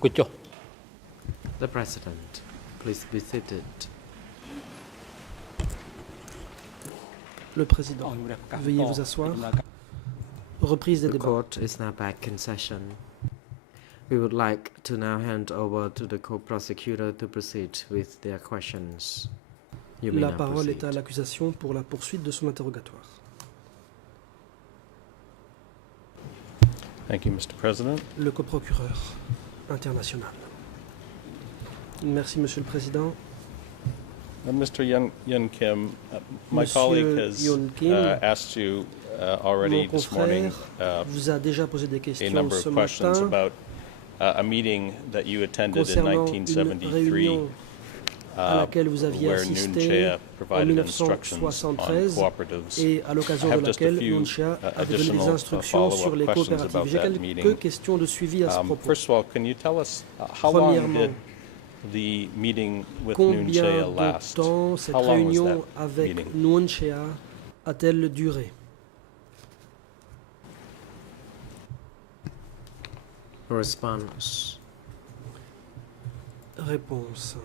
The President, please be seated. Le Président, veuillez vous asseoir. Reprise des The débats. court is now back in session. We would like to now hand over to the co-prosecutor to proceed with their questions. You may La now parole est proceed. à l'accusation pour la poursuite de son interrogatoire. Thank you, Mr. President. Le coprocureur international. Merci, Monsieur le Président. Mr. Yun Kim, my Monsieur colleague has Yun Kim, asked you already Mon this morning confrère vous a déjà posé des a questions number ce of questions matin about a meeting that you attended in concernant une 1973 réunion à laquelle vous aviez where assisté Nunchea en provided instructions on 1973 cooperatives. et à l'occasion I de have just a laquelle few, Nunchea avait donné des additional, instructions follow-up sur les questions coopératives. about J'ai that quelques meeting. questions de suivi à ce propos. First of all, can you tell us how long Premièrement, did the meeting with combien Nunchea de last? temps cette How long was réunion that avec meeting? Nunchea a-t-elle duré? Response. Réponse.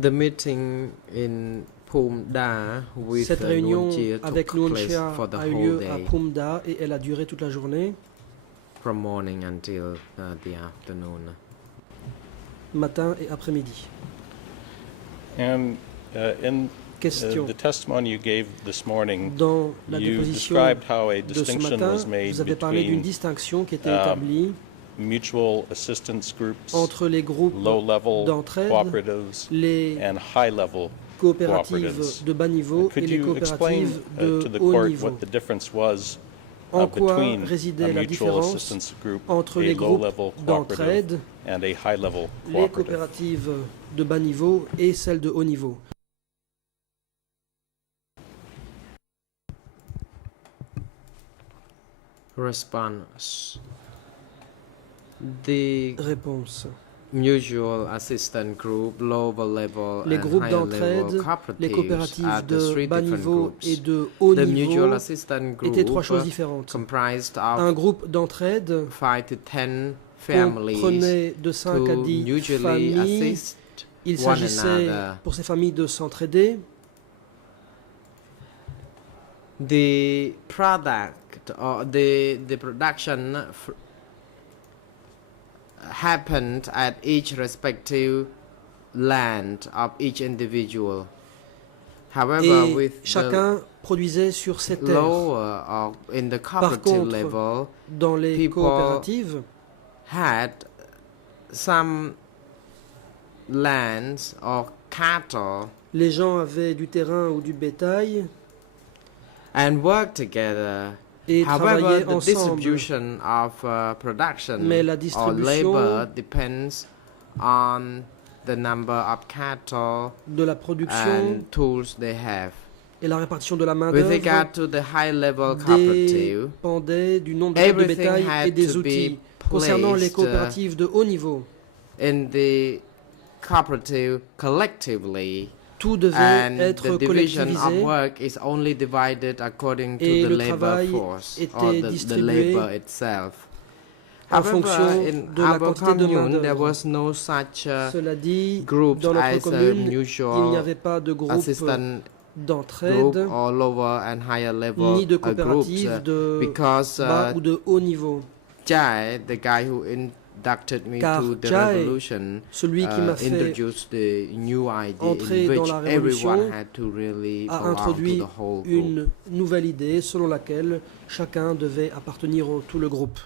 The meeting in Pumda with Cette réunion Nunchea avec took place Nunchea for the a eu whole lieu à day, Pumda et elle a duré toute la journée, from morning until the afternoon. matin et après-midi. And in Question. the testimony you gave this morning, Dans la you déposition described how a de ce distinction matin, was made vous avez parlé d'une between distinction qui était établie mutual assistance groups, entre les groupes low-level d'entraide, cooperatives, les and high-level coopératives cooperatives. de bas niveau et Could les you explain coopératives to de the haut court niveau. what the difference was En quoi between a résidait la mutual différence assistance group, entre a les groupes low-level cooperative, d'entraide, and a high-level les cooperative? coopératives de bas niveau et celles de haut niveau? Response. The Réponse. mutual assistance group, lower level Les and groupes higher d'entraide, level les cooperatives are coopératives the de three bas different niveau groups. et de haut The mutual niveau assistance étaient trois group choses différentes. comprised Un of groupe d'entraide 5 to 10 families comprenait de 5 à to 10 mutually familles. assist Il one s'agissait another. pour ces familles de s'entraider. The product or the production happened at each respective land of each individual. However, Et with the chacun produisait sur ses terres. lower or in the Par cooperative contre, level dans les people coopératives, had some lands or cattle les gens avaient du terrain ou du bétail and worked together. et However, travaillaient the ensemble. distribution of production Mais la or distribution labor depends on the number of cattle de la production and tools they have. et la répartition de la With main-d'œuvre regard to the high-level cooperative, dépendait du nombre de têtes de everything bétail et had des to outils. be Concernant les placed coopératives de haut niveau, in the cooperative collectively, tout devait and être the division of collectivisé work is only divided according to et the le labor travail force or était the distribué labor itself. en However, fonction in de la our quantité de commune, there main-d'œuvre. was no such Cela dit, groups dans notre as commune, il n'y mutual avait pas de groupe assistant group d'entraide or lower and higher level ni de groups coopératives de because bas ou de haut niveau. Jai, the guy who inducted me Car to the Jai, revolution, celui qui m'a fait introduced the new idea entrer in dans which la révolution, everyone had to really a belong to introduit the whole group. une nouvelle idée selon laquelle chacun devait appartenir au tout le groupe.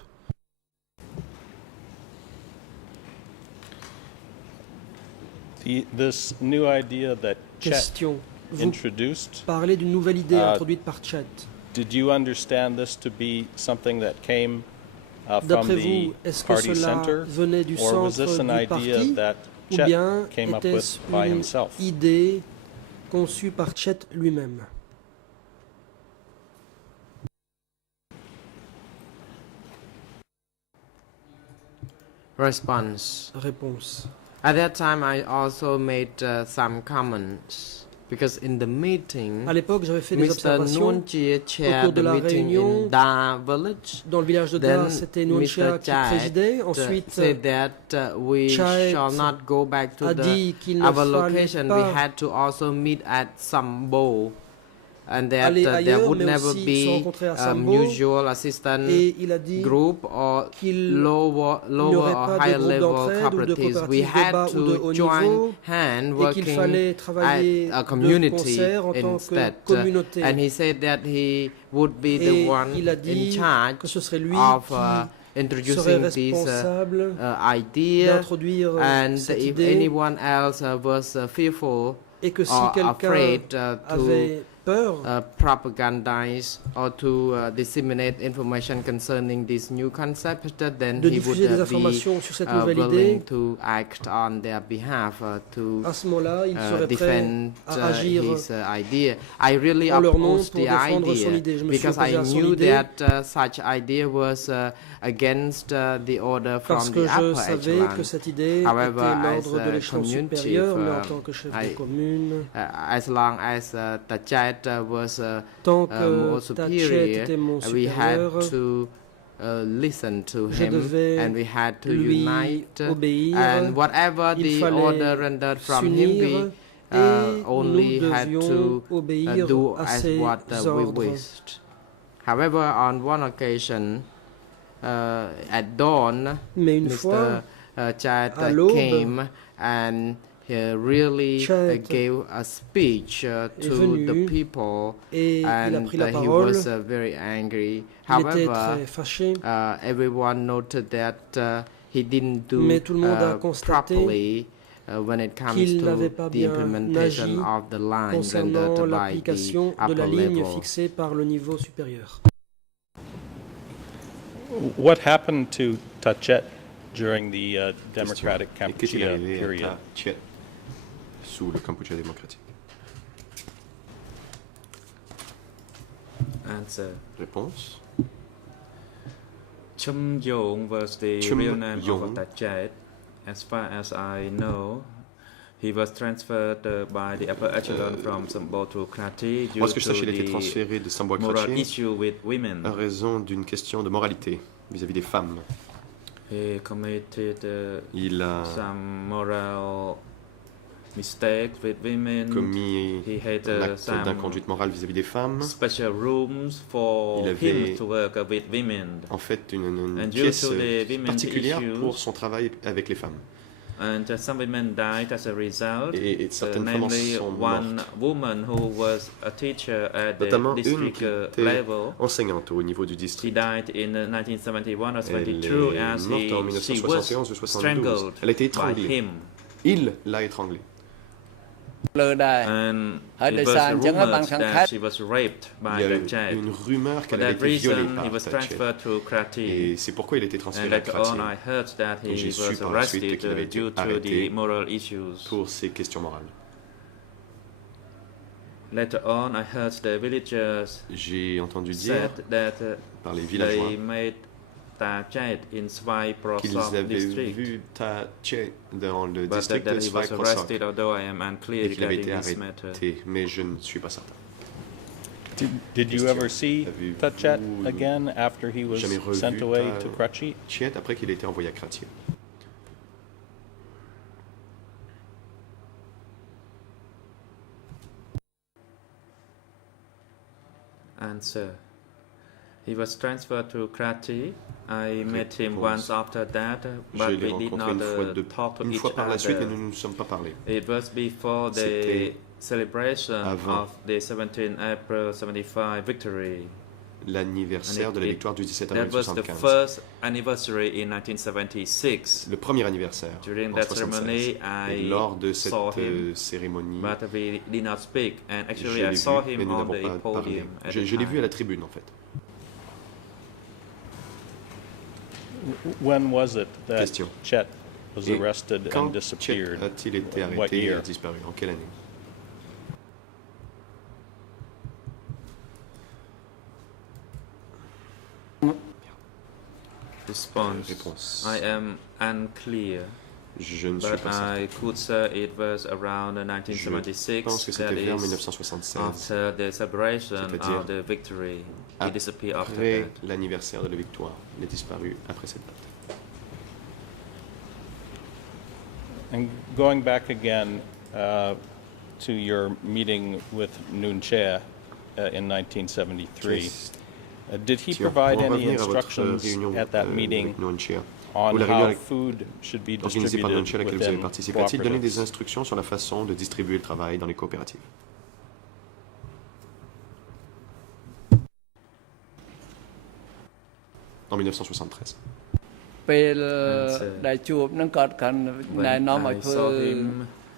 This new idea that Chet Question. Vous introduced, parlez d'une nouvelle idée introduite par Chet. did you understand this to be something that came from D'après the vous, est-ce que party cela center, venait du or was this centre an du idea parti that ou Chet bien came up était-ce with by une himself? idée conçue par Chet lui-même? Response. Réponse. At that time, I also made some comments. Because in the meeting, À l'époque, j'avais fait des Mr. observations. Nuon Chia cours chaired de the la meeting réunion. in Da village. Dans le village de Then Da, c'était Nuon Chia Mr. qui Chait présidait. Ensuite, said that we Chait shall not go back to a the dit qu'il ne our fallait location. We pas had to also meet at Sambo, and that aller there ailleurs, would mais never aussi se be rencontrer à Sambo. usual assistant Et il a dit group or qu'il lower n'y aurait or pas de higher groupe level d'entraide ou de cooperatives. We coopératives de had bas ou de to haut join niveau hand et qu'il working fallait travailler at a de community concert en tant que instead. communauté. And he said that he would be the Et one il a in dit charge que ce serait lui of qui serait introducing this responsable idea, d'introduire and cette if idée anyone else was fearful et que si or quelqu'un afraid to avait peur propagandize or to disseminate information concerning this new concept, then de he would diffuser des be informations sur cette nouvelle willing idée, to act on their behalf to à ce moment-là, il serait prêt defend à agir his idea. I really en leur nom opposed pour the défendre son idea idée. Je me suis because I opposé à son knew idée that such idea was against the order parce from que the je upper savais echelon. que cette idée However, était l'ordre as de a l'échelon community, supérieur, mais en tant que chef I- de commune, As long as Tachet was tant more que Tachet superior, était mon we had supérieur, to listen to je him, devais and we had to lui unite, obéir. and whatever Il the fallait order rendered from him, s'unir we et only nous had devions to obéir do à as ses what we ordres. wished. However, on one occasion, at dawn, Mais une Mr. fois, Chat à l'aube, came and he really Chat gave a speech est to venu the people, et il a and pris la he parole. was very angry. Il était However, très fâché. everyone noted that he didn't do Mais tout le monde a constaté properly when it comes qu'il n'avait to pas the bien implementation agi of the line concernant rendered by the l'application de la upper ligne level. fixée par le niveau supérieur. What happened to Tachet during the Democratic Et qu'est-il Kampuchea arrivé à period? Tachet sous le Kampuchea démocratique? Answer. Réponse. Chum Yong was the Chum real name Yong. of Tachet. As far as I know, he was transferred by the upper echelon from Sambo to Krati due Moi, ce que je to sache, il a été the transféré de Sambo à moral Kratchi issue with women. à raison d'une question de moralité vis-à-vis des femmes. He committed Il a some moral mistakes with women. commis He had un acte some d'inconduite morale vis-à-vis des femmes. special rooms for Il avait him to work with women. En fait, une And due pièce to the women's particulière issues, pour son travail avec les femmes. And some women died as a result. Et certaines femmes en namely, sont one mortes. woman who was a teacher at the Notamment une district qui était level. enseignante au niveau du She district. died in 1971 or Elle 72 est as morte en she 1971 ou was 72. strangled Elle a été by étranglée. him. Il l'a étranglée. លើដែរ And ហើយ it ដោយ was សារអញ្ចឹងហើយបាន rumored ខាងខេត្ត that she was raped Il by y a the child. une rumeur For qu'elle avait that été violée reason, he par was Tachet. transferred to Krati. Et c'est pourquoi il a été And transféré à later Kratchi on, I heard that Et j'ai he su was par la suite arrested qu'il avait été due to arrêté the moral issues. pour ces questions morales. Later on, I heard the villagers J'ai entendu dire said that par les they villageois made Tachet in Svai qu'ils Prosop avaient district, vu Tachet dans le but district that de he Svay was Prosok arrested, although I am unclear et qu'il avait regarding été this matter. arrêté, mais je ne suis pas certain. Did you ever see Avez-vous Tachet again after he was jamais revu sent away to Ta- Kratchi? Tachet après qu'il ait été envoyé à Kratchi. Answer. He was transferred to Krati. I met him Réponse. once after that, Je but l'ai we did rencontré not talk to une each fois par la suite et other. nous ne nous sommes pas parlé. It was before the C'était celebration avant. of the 17 April 75 victory. L'anniversaire And de la it- victoire du 17 That avril was the 75. first anniversary in 1976. Le premier anniversaire During en that 76. ceremony, I Et lors de cette saw him, cérémonie, but we did not speak. And je actually, l'ai I saw vu, mais him nous on n'avons the pas parlé. podium at Je the l'ai vu à la time. tribune en fait. When was it that Question. Chet was Et arrested quand and disappeared? Chet a-t-il été What arrêté et year? a disparu? En quelle année? Response. Réponse. I am unclear. Je ne suis but pas certain. I could say it was around Je 1976, pense que that c'était vers is, 1976, after the celebration c'est-à-dire of the victory. He disappeared after après that. l'anniversaire de la victoire. Il est disparu après cette date. And going back again to your meeting with Noon Chea in 1973, did he Si on provide va any revenir à votre instructions réunion at that meeting avec Noon Chea, on ou la réunion how avec- food should be organisée par Noon distributed Chea à laquelle vous avez within participé, a-t-il donné des cooperatives? instructions sur la façon de distribuer le travail dans les coopératives? En 1973. ពេលដែលជួបនឹងគាត់កាន់ណែ When នាំឲ្យ I ធ្វើ saw him,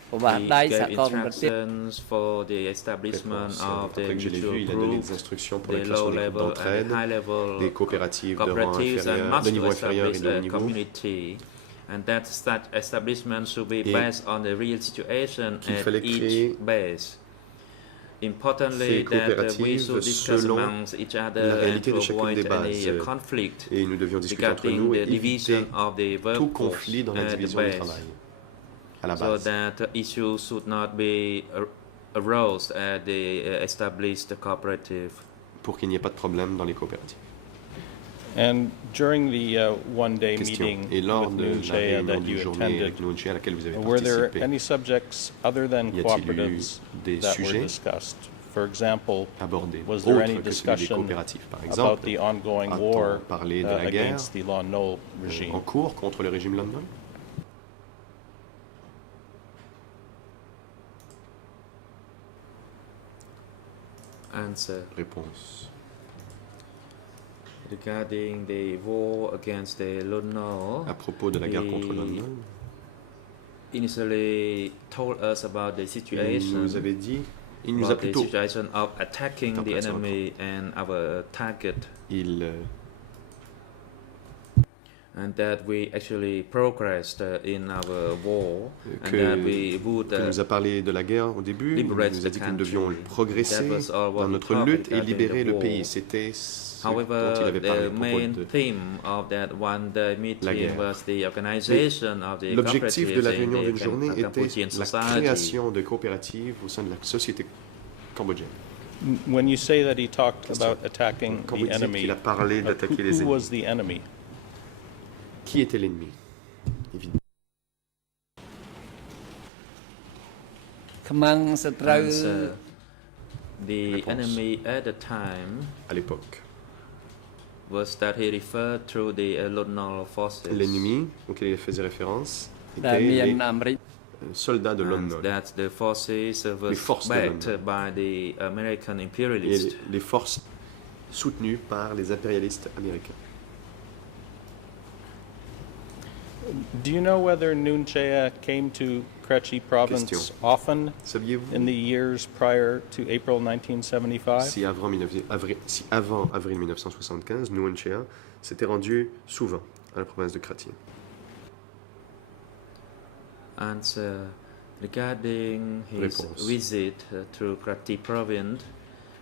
ប្រវាស់ he ដៃ gave សហគមន៍ប្រទេស instructions for the establishment of the Après que je l'ai mutual vu, il a donné group, des instructions pour la the création low des groupes level and d'entraide, the high level des coopératives de rang cooperatives, and inférieur, must de niveau inférieur et establish de haut a niveau, community, and that such establishment should be Et based on the real situation qu'il at fallait créer each base. Importantly, ces that we coopératives should discuss selon amongst each other la and réalité to de chacune avoid des bases. any conflict Et nous devions discuter entre regarding nous et the division éviter of the tout workforce conflit dans la at the division du base, travail, à la so base. that issues should not be arose at the established cooperative. Pour qu'il n'y ait pas de problème dans les coopératives. And during the one-day Question. meeting Et lors with de Noon la Chea réunion that du you journée attended, avec Noon Chea à laquelle vous avez were there participé, any subjects other than Y a-t-il eu cooperatives des that were sujets discussed? For example, abordés, was there any autres que celui des discussion coopératives. Par about exemple, the ongoing a-t-on war parlé de la guerre against the Lon Nol regime? en cours contre le régime London? Answer. Réponse. Regarding the war against the Lon Nol, À propos de la guerre contre London, initially told us about the il situation, nous avait dit, il nous a about the plutôt, situation of attacking the Attends, enemy and our target, il, and that we actually progressed in our war, and que, that we would que nous a parlé de la guerre au début, il liberate nous a the dit que nous devions country. progresser That was all what dans we notre talked lutte et regarding libérer the le war. pays. C'était ce dont il However, avait parlé à the propos main de theme of that one-day meeting guerre. was the organization of the l'objectif de la cooperatives réunion in d'une the journée était Cambodian la society. création de coopératives au sein de la société cambodgienne. When you say that he talked Question. about attacking Quand the vous dites enemy, qu'il a parlé d'attaquer les who ennemis, was the enemy? qui était l'ennemi? Évidemment. ខ្មាំងសត្រូវ Answer. The Réponse. enemy at the time À l'époque, was that he referred to the Lon Nol forces. l'ennemi auquel il faisait référence ដែល était មាន les អាមេរិក soldats de And London that the forces was forces de backed London. by the American et imperialists. les forces soutenues par les impérialistes américains. Do you know whether Noon Chea came to Kretchi province Question. often Saviez-vous in the years prior to April 1975? si avant avril 1975, Nuon Chea s'était rendu souvent à la province de Kratie? Answer. Regarding his Réponse. visit to Krati province,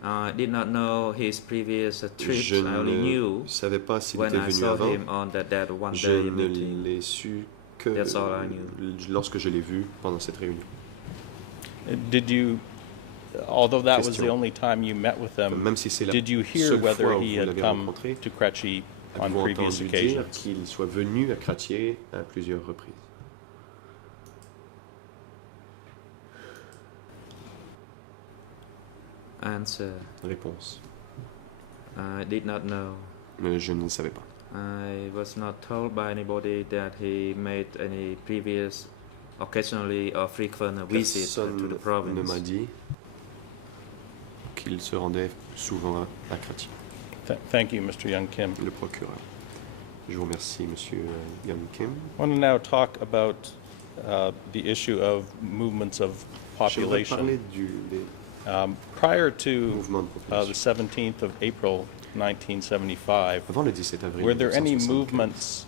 I did not know his previous trips. Je I only knew ne savais pas s'il when était I venu saw avant. him on that one Je day ne meeting. l'ai su que That's all I knew. lorsque je l'ai vu pendant cette réunion. Did you, although that was the Question. only time you met with him, Même si c'est la did you hear seule whether fois où he vous had l'avez come rencontré, to Kretchi on avez-vous previous entendu dire occasions? qu'il soit venu à Kratier à plusieurs reprises? Answer. Réponse. I did not know. Mais je ne le savais pas. I was not told by anybody that he made any previous, occasionally or frequent visit to Personne the ne province. m'a dit qu'il se rendait souvent à Kratier, Thank you, Mr. Young Kim. le procureur. Je vous remercie, Monsieur Yan Kim. I want to now talk about the issue of movements of J'aimerais population. parler des Prior to mouvements de the population. 17th of April 1975, Avant le 17 avril were there any 1975, movements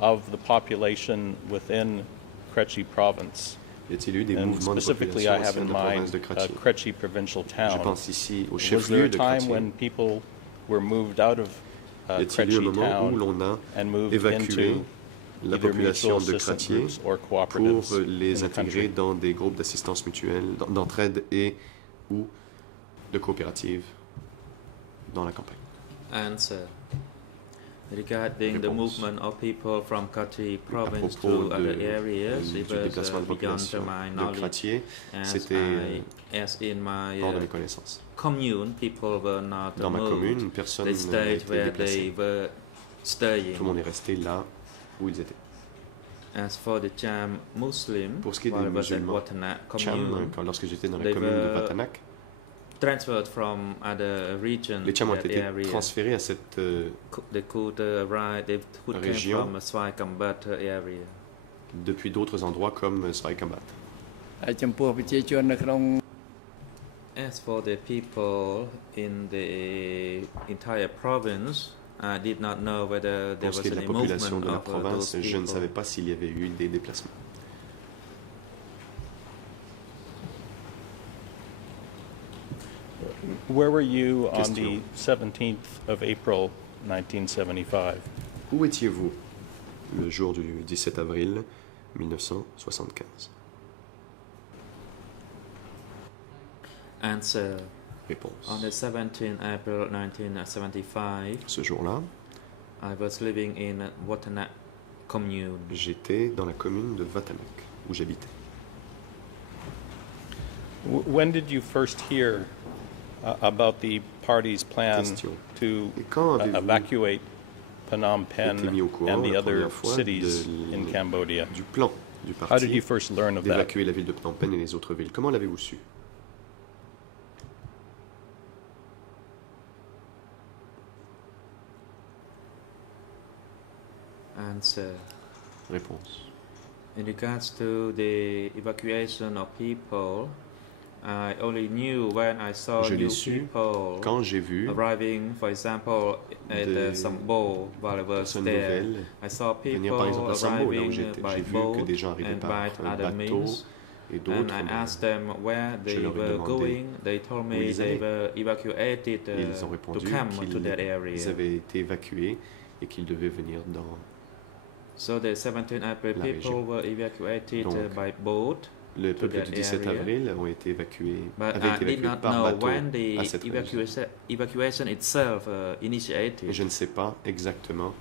of the population within Kretchi province? y a-t-il eu des And mouvements de specifically, population I au have sein in de la province mind de Kratchi? Kretchi Provincial Je Town. pense ici au Was there chef-lieu a de time Kratchi. when people were moved out of Y a-t-il eu un Kretchi moment où town l'on a and moved évacué into la either mutual population de assistance Cratier groups or pour cooperatives les in the intégrer country. dans des groupes d'assistance mutuelle, d'entraide et ou de coopératives dans la campagne. Answer. Regarding the Réponse. movement of people from Kati province propos to other areas, du it was déplacement de beyond population my de knowledge. Cratier, As, c'était as in my hors de mes connaissances. commune, people were not Dans ma moved. commune, personne They n'a stayed été where déplacé. they were staying. Tout le monde est resté là où ils étaient. As for the Cham Muslim, Pour ce qui est des while I was at musulmans, Watana Cham, commune, lorsque j'étais dans la they commune de were Vatanak, transferred from other regions les Cham ont to that été area. transférés à cette They could arrive, they could came région. from Swaikambat area. depuis d'autres endroits comme Saikambat. ហើយចំពោះប្រជាជននៅក្នុង As for the people in the entire province, I did not know whether there Pour ce was qui est de la any population movement de la of province, those je ne savais people. pas s'il y avait eu des déplacements. Where were you on Question. the 17th of April, 1975? Où étiez-vous le jour du 17 avril 1975? Answer. Réponse. On the 17th April 1975, Ce jour-là, I was living in Watana commune. j'étais dans la commune de Vatanak, où j'habitais. When did you first hear about the party's plan Question. to Et quand avez-vous evacuate Phnom été mis Penh au courant and the la other première fois cities in Cambodia? du plan du How did you parti first learn of that? d'évacuer la ville de Phnom Penh et les autres villes? Comment l'avez-vous su? Answer. Réponse. In regards to the evacuation of people, I only knew when I saw Je l'ai new su people Quand j'ai vu arriving, for example, at des Sambo while I was personnes there. nouvelles I saw people venir par exemple à Sambo, là où arriving j'étais, by j'ai vu boat que des gens arrivaient and par by other bateau means. et And d'autres. I asked them where they leur ai were demandé going. They told où me ils they allaient. were evacuated Et ils ont to répondu come to that qu'ils area. avaient été évacués et qu'ils devaient venir dans. So the 17 April la people région. were evacuated Donc, by boat. Le peuple that du 17 area. avril ont été évacués, But avaient I été did évacués not par know bateau when the à cette région. evacuation itself Et initiated. je ne sais pas exactement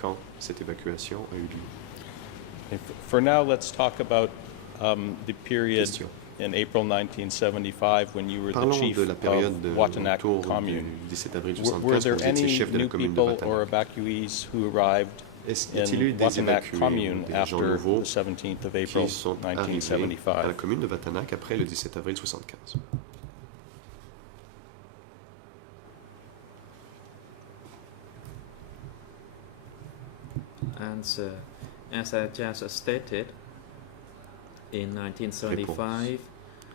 quand cette évacuation a eu lieu. For now, let's talk about the period Question. in April 1975 when you were the Parlons chief de la période of Watanac autour Commune. du 17 avril Were 75 there quand vous étiez any chef de la new commune de people or Vatanak. evacuees who arrived Y a-t-il eu in des Watanac évacués, Commune des gens after nouveaux the 17th of April qui sont arrivés à la 1975? commune de Vatanak après le 17 avril 75? And as I just stated, in 1975,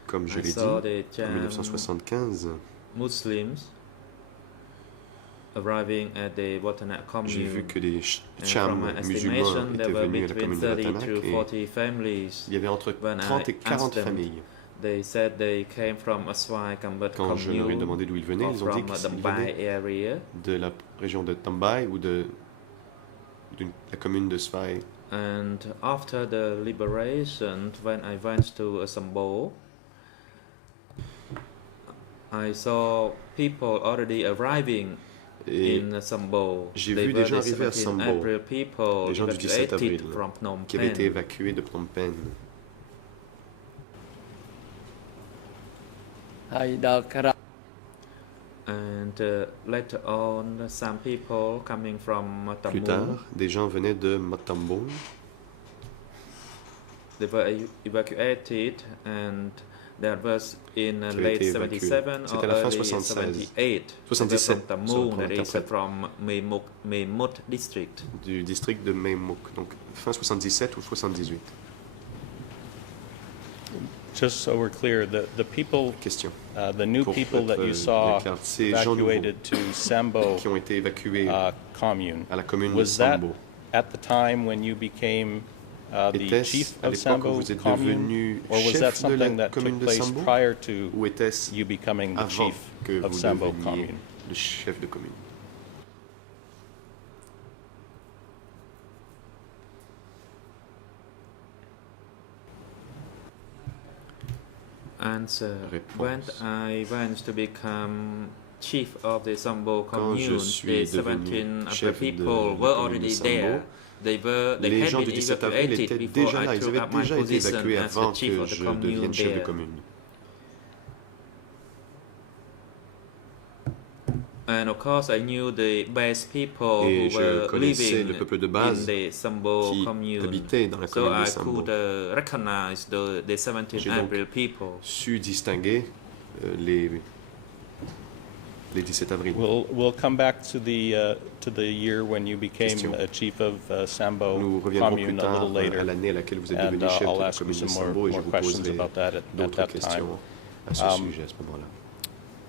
Comme je I l'ai dit, saw the en Cham 1975, Muslims arriving at the Watanac j'ai vu commune. que des And from Cham my musulmans estimation, there étaient were venus à la between commune de 30 Vatanak to et 40 families. il y avait entre When 30 et I 40 asked them, familles. They said they came from Aswai Kambat Quand je leur ai commune demandé d'où ils venaient, or ils ont dit from qu'ils the Bai venaient area. de la région de Tambay ou de la commune de Svai. And after the liberation, when I went to Sambo, I saw people already arriving Et in Sambo. j'ai They vu were des gens the arriver à 17 Sambo, April people des gens du 17 evacuated avril, from Phnom qui avaient été Penh. évacués de Phnom Penh. ហើយដល់ក្រោយ And later on, some people coming from Plus Tamu, tard, des gens venaient de Matambo. they were evacuated, and that was in Qui avaient late été évacués. 77 or C'était à la fin early 76. 78. 77, They were from ça va Tamu, that is après. from Memut district. Du district de Memuk, donc fin 77 ou 78. Just so we're clear, the people, Question. the new Pour people that you être saw clair, ces gens nouveaux evacuated to Sambo qui ont été évacués commune, à la commune de was that Sambo. at the time when you became the Était-ce chief à of l'époque où Sambo vous êtes commune, devenu or was that chef de something la that commune took de place Sambo prior to ou était-ce you becoming the avant chief que of vous Sambo deveniez commune? le chef de commune? Answer. Réponse. When I went to become chief of the Sambo Quand je commune, suis the devenu 17 other chef de people la were commune de already Sambo, there. They les had gens been du 17 avril evacuated étaient before déjà I là. Ils took avaient up my déjà été position évacués as the avant chief que of the je commune devienne chef de there. commune. And of course, I knew the best people Et who je were connaissais living le peuple de in base the Sambo qui commune. habitait dans la So commune de I Sambo. could recognize the 17 J'ai donc April people. su distinguer les 17 avril. We'll come back to the year when you became Question. a chief of Sambo Nous reviendrons plus commune a tard little later. à l'année à laquelle vous êtes And devenu chef de I'll la ask you commune de some more, Sambo et je more vous questions poserai about that at d'autres that time. questions à ce sujet à ce moment-là.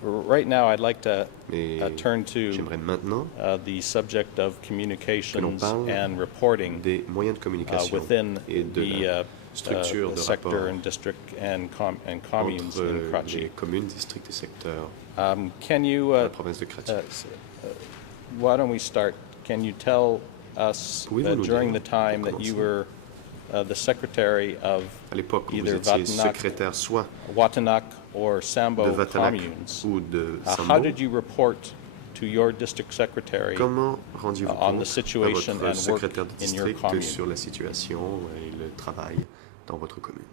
Right now, I'd like to Mais turn to j'aimerais maintenant the subject of que l'on communications parle and reporting des moyens de communication within et de la the structure de sector rapport and district and communes in entre Karachi. les communes, districts et secteurs Can you, de la province de Karachi. why don't we start? Can you tell us Pouvez-vous nous during dire, the time pour that you commencer, were the secretary of À l'époque où vous either étiez Vatanak, secrétaire soit Watanak or de Sambo Vatanak communes, ou de how Sambo, did you report to your district secretary comment rendiez-vous on the compte à situation votre and work secrétaire de in your district commune? sur la situation et le travail dans votre commune?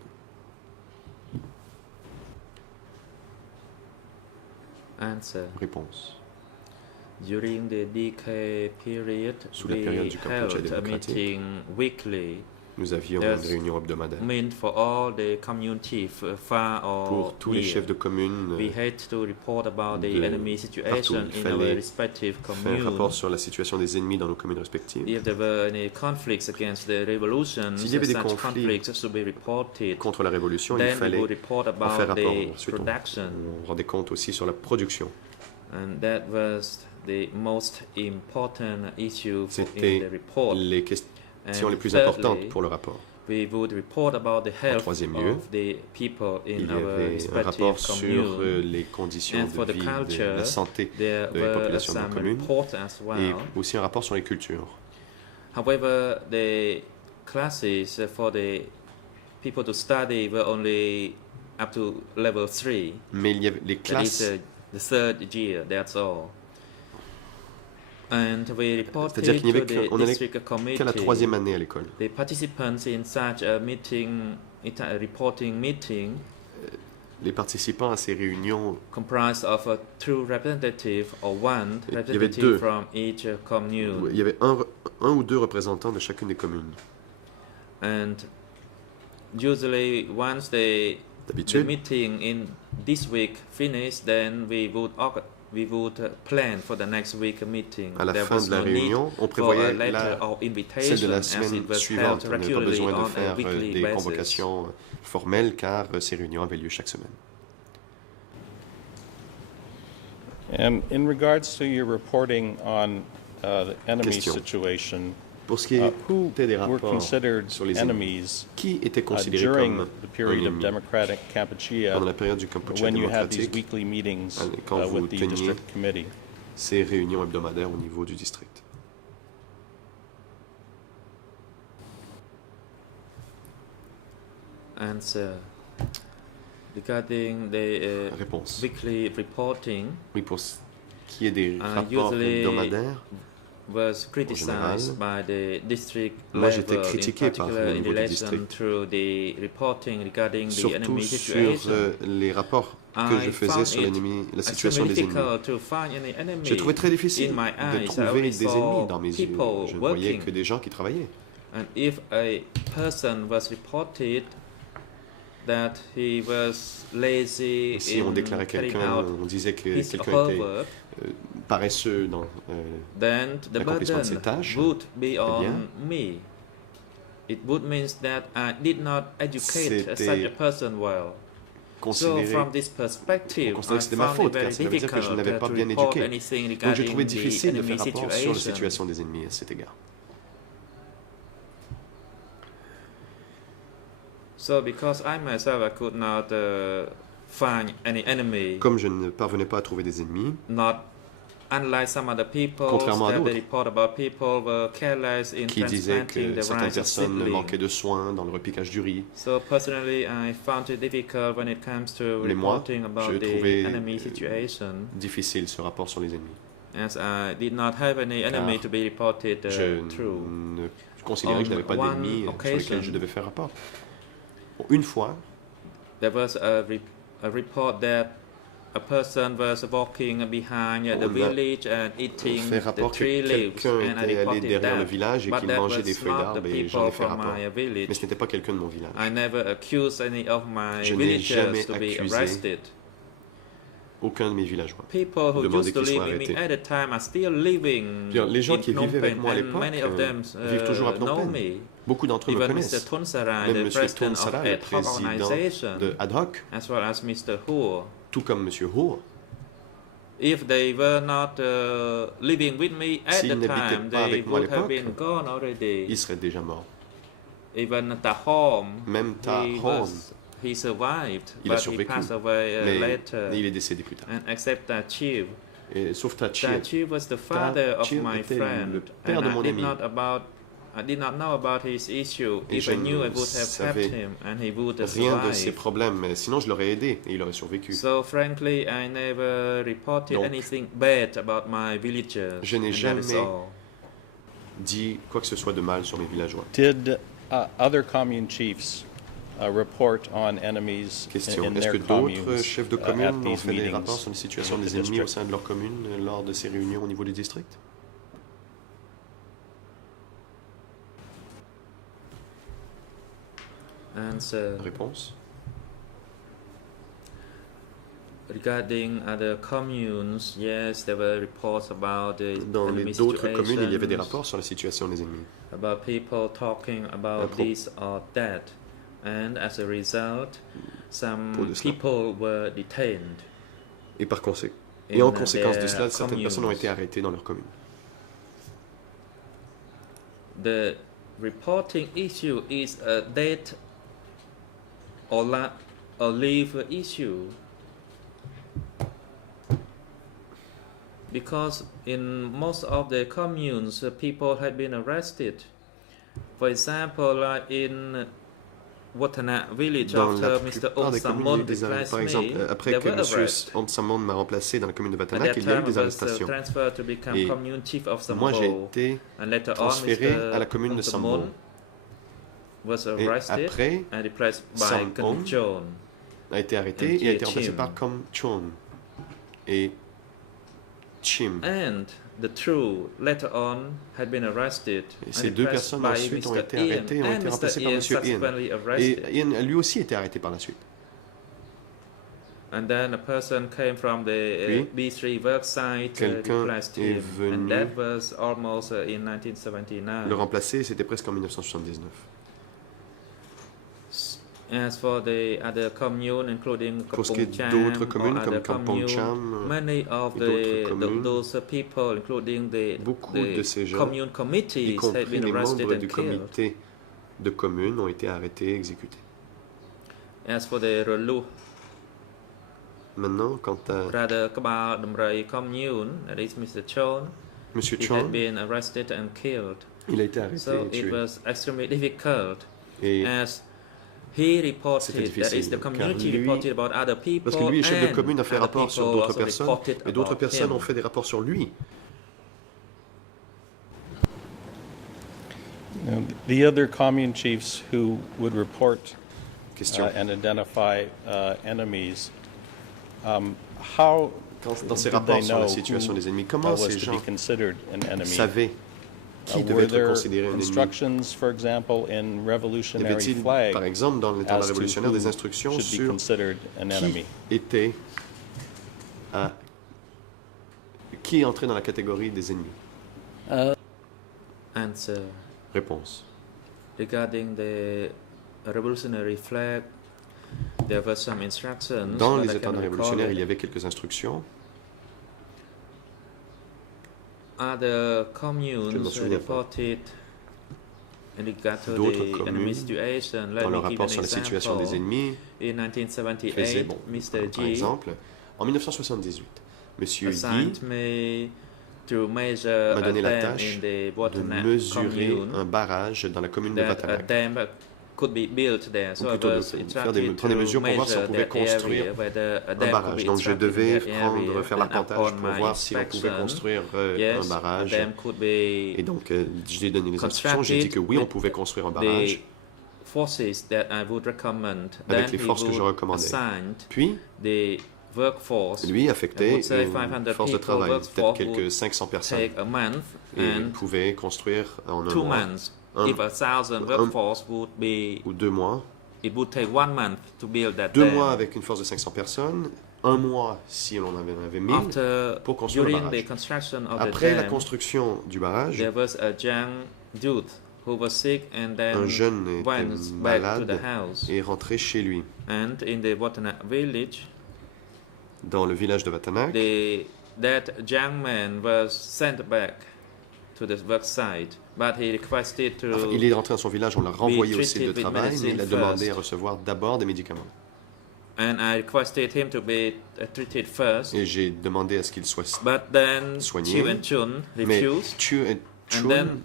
Answer. Réponse. During the DK period, Sous la we période du Kampuchea held a démocratique, meeting weekly, nous avions Yes. une réunion hebdomadaire. meant for all the commune chiefs, far or Pour tous les near. chefs de commune, We had to report about the de enemy situation partout. Il in our fallait respective faire un communes. rapport sur la situation des ennemis dans nos communes respectives. If there were any conflicts against the revolution, S'il y avait des such conflits conflicts should be reported. Contre la révolution, il Then we fallait would report en faire about rapport. the Ensuite, production, on rendait compte aussi sur la production. and that was the most important issue in C'était the report. les questions And les plus thirdly, importantes pour le rapport. we would report about the health troisième lieu, of the people in Il y our avait un respective rapport sur communes. les conditions And for de the vie, de culture, la santé There de la were population de nos some communes reports as et well. aussi un rapport sur les cultures. However, the classes for the people to study were only up to level 3. Mais il y avait les That is classes, the third year, that's all. And we reported c'est-à-dire qu'il n'y to avait the qu'on allait district committee. qu'à la troisième année à l'école. The participants in such a meeting, reporting meeting, Les participants à ces réunions, comprised of a two representative or one Il y avait representative deux. from each commune. il y avait un ou deux représentants de chacune des communes. And usually once the D'habitude, meeting in this week finished, then we would plan for the next week meeting. à la There fin was de la no need réunion, on for a prévoyait letter or celle invitation de la as semaine it was suivante. held On n'avait pas regularly besoin de on a faire weekly des basis. convocations formelles car ces réunions avaient lieu chaque semaine. And in regards to your reporting on the enemy Question. situation, Pour ce qui who était des were rapports considered sur les ennemis, enemies qui était considéré during comme the period un of ennemi democratic Kampuchea pendant la période du Kampuchea when you had these démocratique, weekly meetings quand vous with the teniez district committee? ces réunions hebdomadaires au niveau du district? Answer. Regarding the Réponse. weekly reporting Oui, pour ce qui est des rapports usually hebdomadaires, was criticized by the district moi, j'étais level, in critiqué par particular le in niveau du relation district. to the reporting regarding the surtout enemy sur situation. les rapports que je I faisais found sur it l'ennemi, la situation extremely des ennemis. difficult to find any enemy J'ai trouvé très difficile in my de eyes. I trouver only des saw ennemis dans mes yeux. people Je ne voyais working. que des gens qui travaillaient. And if a person was reported that he was lazy Et si on in déclarait carrying quelqu'un, out on disait que his or quelqu'un her était work, paresseux dans then the l'accomplissement de ses burden tâches, would be on bien, me. It would mean that I did not educate c'était such a person well. So considéré. from this perspective, on considérait I que c'était ma found faute, it very car cela veut dire que je difficult n'avais pas to bien report éduqué. anything Donc j'ai regarding trouvé the difficile de enemy faire rapport sur la situation. situation des ennemis à cet égard. So because I myself I could not find any enemy, Comme je ne parvenais pas à trouver des ennemis, not unlike some other people Contrairement à that they d'autres. report about people were careless in qui disaient transplanting que the certaines rice personnes seedling. manquaient de soins dans le repiquage du riz. So personally, I found it difficult when it comes to Mais moi, reporting je about the trouvais enemy situation, difficile ce rapport sur les ennemis. as I did not have any enemy Car to be reported Je through. je considérais que je n'avais pas On one d'ennemis sur lesquels occasion, je devais faire rapport. Bon, une fois, There was a report that a person was walking behind the On a village and eating fait the rapport que tree leaves, quelqu'un and I était allé reported derrière le that. village et But qu'il that mangeait was des feuilles not the d'arbre et j'en people ai fait from rapport. my Mais village. ce n'était pas quelqu'un de mon village. I never accused any of my Je n'ai jamais villagers to be accusé arrested. Aucun de mes villageois. People who Demandé used to qu'ils soient live with me arrêtés. at the time are still living Bien, les gens in qui Phnom vivaient avec Penh, moi à and l'époque many of them vivent toujours à Phnom know Penh. me. Beaucoup d'entre eux me Even Mr. connaissent. Tonsara, Même the M. president of Tonsara, le ad hoc président organization, de Ad hoc, as well as Mr. Hu. tout comme M. Ho, If they were not living with me at S'ils the n'habitaient time, pas they avec moi à would have l'époque, been gone already. il serait déjà mort. Even Tahom, Même Tahom, he survived, il a but he survécu, passed away mais later. il est décédé plus tard. And except Tachiv. Et, sauf Tachir. Tachiv was the father of Tachir my était friend, le père and de mon ami. I did not know about his issue. Et If je I knew, I ne would have helped savais him, and he would have Rien de ses survived. problèmes, mais sinon je l'aurais aidé et il aurait survécu. So frankly, I never reported Donc, anything bad about my villagers. je n'ai and that is jamais all. Dit quoi que ce soit de mal sur mes villageois. Did other commune chiefs report on enemies Question. in Est-ce their que d'autres communes chefs de at commune ont these fait des meetings rapports sur la situation of the des ennemis au district? sein de leur commune lors de ces réunions au niveau du district? Answer. Réponse. Regarding other communes, yes, there were reports about the Dans enemy d'autres communes, il y avait des situations, rapports sur la situation des ennemis. about people talking about propos. this or that, and as a result, Pour some de cela. people were detained. Et par conséquent, in et en conséquence de their cela, certaines personnes ont communes. été arrêtées dans leur commune. The reporting issue is a death or leave issue. Because in most of the communes, people had been arrested. For example, in Watana village, Dans la after Mr. plupart des communes, il y a eu Onsamon des arrêts. replaced Par exemple, me, après there que were M. arrests. Onsamon m'a remplacé dans la commune de At Watanabe, that il y a eu time, I des was arrestations. transferred to become Et commune chief of moi, j'ai Sambo. été And later on, transféré Mr. à la commune de Sambo. Onsamon was Et arrested après, and replaced by Samon Kanchon. a été arrêté And et a été Chim. remplacé par Kom Chon et Chim. And the two later on had been arrested Et and ces deux replaced personnes by ensuite ont Mr. été Ian, arrêtées et ont and été Mr. remplacées par Ian M. Ian. subsequently arrested. Et Ian, lui aussi, a été arrêté par la suite. And then a person came from the Puis, B3 worksite quelqu'un replaced est him, venu and that was almost in 1979. Le remplacer, c'était presque en 1979. As for the other commune, including Pour ce qui est Kampong d'autres Cham communes or comme other Kampong commune, Cham, many of et d'autres communes, those people, including beaucoup de ces gens, commune y committees, had compris been les arrested membres and du killed. comité de communes, ont été arrêtés et exécutés. As for the Relu, Maintenant, quant à rather Kabal Damrai commune, that is Mr. Chon, M. he Chon, had been arrested and killed. il a été arrêté So et it tué. was extremely difficult, Et as he reported, C'était that is difficile, the community car lui- reported about other people, parce que lui, chef de and commune, a fait other rapport sur people d'autres also personnes, reported et d'autres about personnes him. ont fait des rapports sur lui. The other commune chiefs who would report Question. and identify enemies, how Dans ces did rapports they sur know la situation who des ennemis, comment was ces to gens be considered an enemy? savaient qui devait Were être there considéré un ennemi? instructions, for example, in Y Revolutionary avait-il, Flag par exemple, dans l'état as to révolutionnaire, des who instructions should be sur considered an enemy? qui était à qui entrait dans la catégorie des ennemis? Answer. Réponse. Regarding the revolutionary flag, there were some instructions. Dans but les I états cannot révolutionnaires, recall il y it. avait quelques instructions. Other Je communes m'en souviens pas. reported in regard to D'autres the enemy communes, situation. Let dans me leur give rapport an sur la situation des example. ennemis, In 1978, faisaient, bon, Mr. par G exemple, en 1978, Monsieur assigned Yi me to measure m'a a donné la dam tâche in the de Watanabe mesurer commune un barrage dans la commune de that a Watanabe. dam could be built there. Ou So I plutôt de was faire instructed prendre des to mesures pour voir si on measure pouvait that construire area, whether a un dam could barrage. be Donc je constructed in devais that area. faire And l'arpentage upon pour my voir si on pouvait inspection, construire un yes, a barrage. dam could be Et donc je lui ai donné les instructions, j'ai dit que oui, on pouvait construire un the barrage forces that I would recommend. avec Then les he forces que je would recommandais. assign Puis, the workforce. lui affectait would say une 500 force de people, travail, peut-être workforce quelques would 500 personnes, take a month et il and pouvait construire en un 2 mois months. un- If 1,000 workforce would be, ou 2 mois. it would take 1 month to build that 2 dam. mois avec une force de 500 personnes, 1 mois si on en avait 1000. After, pour construire le during barrage. the construction of Après the la dam, construction du barrage, there was a young youth who was sick and then un jeune était went back to the malade house. et est rentré chez lui. And in the Watanabe village, Dans le village de Watanabe, that young man was sent back to the work site, but he requested to enfin, il est rentré dans son village, on l'a renvoyé au site de treated with travail, mais il a medicine demandé first. à recevoir d'abord des médicaments. and I requested him to be treated first. Et j'ai demandé à ce qu'il soit But then soigné, Chiu and Chun mais refused, Chu et and Chun then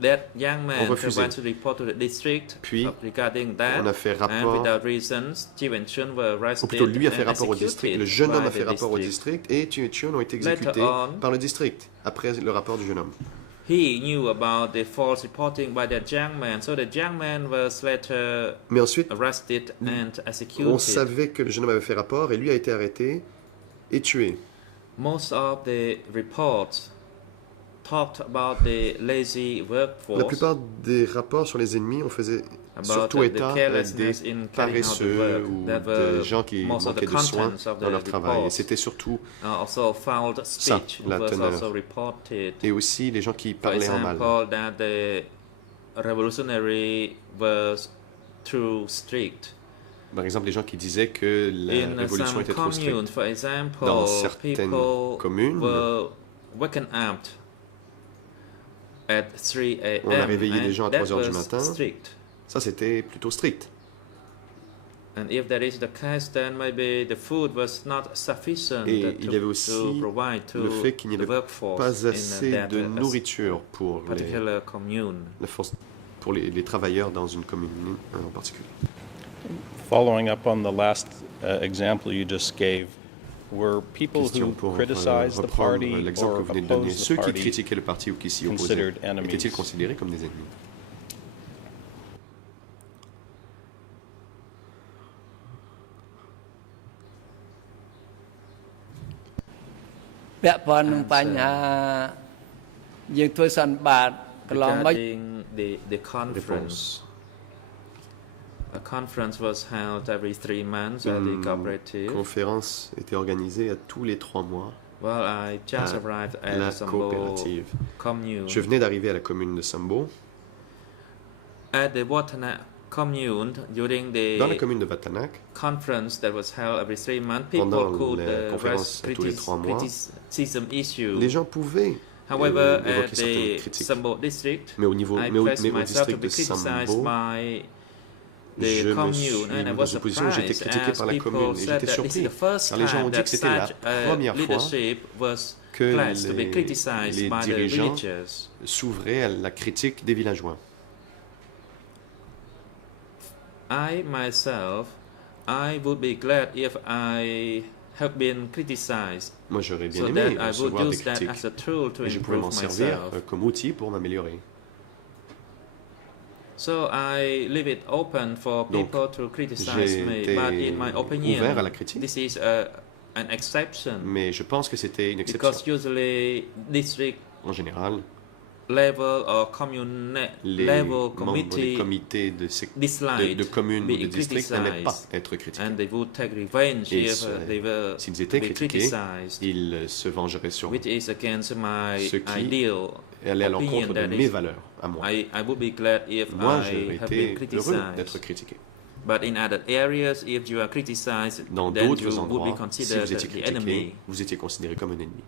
that young man refusé. went to report to the district Puis, regarding on that, a fait and rapport, without reasons, Chiu and Chun were ou arrested plutôt lui a fait and rapport au district, le executed jeune homme by a fait the rapport au district. district, et Chu et Chun ont été exécutés Later on, par le district, après le rapport du jeune homme. He knew about the false reporting by that young man, so the young man was later Mais ensuite, arrested and on executed. savait que le jeune homme avait fait rapport, et lui a été arrêté et tué. Most of the reports talked about the lazy La workforce, plupart des rapports sur les ennemis, on faisait about surtout the état des carelessness in carrying out the paresseux work. ou That des were gens qui most of the manquaient de soin contents of dans the leur travail. Et reports. c'était surtout, Also foul speech la was teneur. also reported. et aussi les gens qui For parlaient en mal. example, that the revolutionary was too strict. Par exemple, les gens qui disaient que la In révolution some était trop communes, stricte. for example, Dans certaines people communes, were waken up at 3 a.m. On a réveillé and des gens à that 3 heures du was matin. strict. Ça, c'était plutôt strict. And if that is the case, then maybe the food was not sufficient Et il y avait aussi to provide to le fait qu'il n'y the avait workforce pas in assez that de nourriture pour particular commune. les travailleurs dans une commune en particulier. Following up on the last example you just gave, were people Question who pour criticized the reprendre party l'exemple or que vous venez de donner. opposed Ceux the qui party critiquaient le parti ou qui s'y opposaient considered enemies? étaient-ils considérés comme des ennemis? Regarding the conference, Réponse. a conference was held every 3 months at the Une cooperative. conférence était organisée à tous les 3 mois Well, I just à arrived at la the Sambo coopérative. commune. Je venais d'arriver à la commune de Sambo. At the Watanabe commune, during Dans la the commune de Watanabe, conference that was held every 3 months, people Pendant could la conférence raise tous les 3 mois, criticism issues. les gens pouvaient However, évoquer at certaines the critiques. Sambo district, Mais au pressed mais au myself to district be de criticized Sambo, by je the me commune, suis and I dans was une position où j'étais surprised critiqué as par la people commune. Et said j'étais that this is surpris, the first car les gens time ont dit that que c'était la such première fois leadership was que blessed to be criticized les by the dirigeants villagers. s'ouvraient à la critique des villageois. I myself, I would be glad if I have been criticized, Moi, j'aurais bien so aimé that I would recevoir des use that critiques. as a tool to Et je pouvais improve m'en servir myself. comme outil pour m'améliorer. So I leave it open for Donc, people to criticize j'ai me, été but in my ouvert à la opinion, critique, this is an exception, mais je pense que c'était une because exception. usually district En général, level or commune les level membres des committee comités dislike de communes ou de being districts n'aimaient pas criticized, être critiqués. and they would take revenge Et if they were s'ils to étaient be critiqués, criticized, ils se vengeraient sur which is against my Ce qui ideal. et aller à opinion l'encontre de that mes is- valeurs, à moi. I would be glad if Moi, I j'aurais have été been heureux d'être criticized. critiqué. But in other areas, if you are criticized, Dans then you d'autres would be endroits, si considered vous étiez the critiqué, enemy. vous étiez considéré comme un ennemi.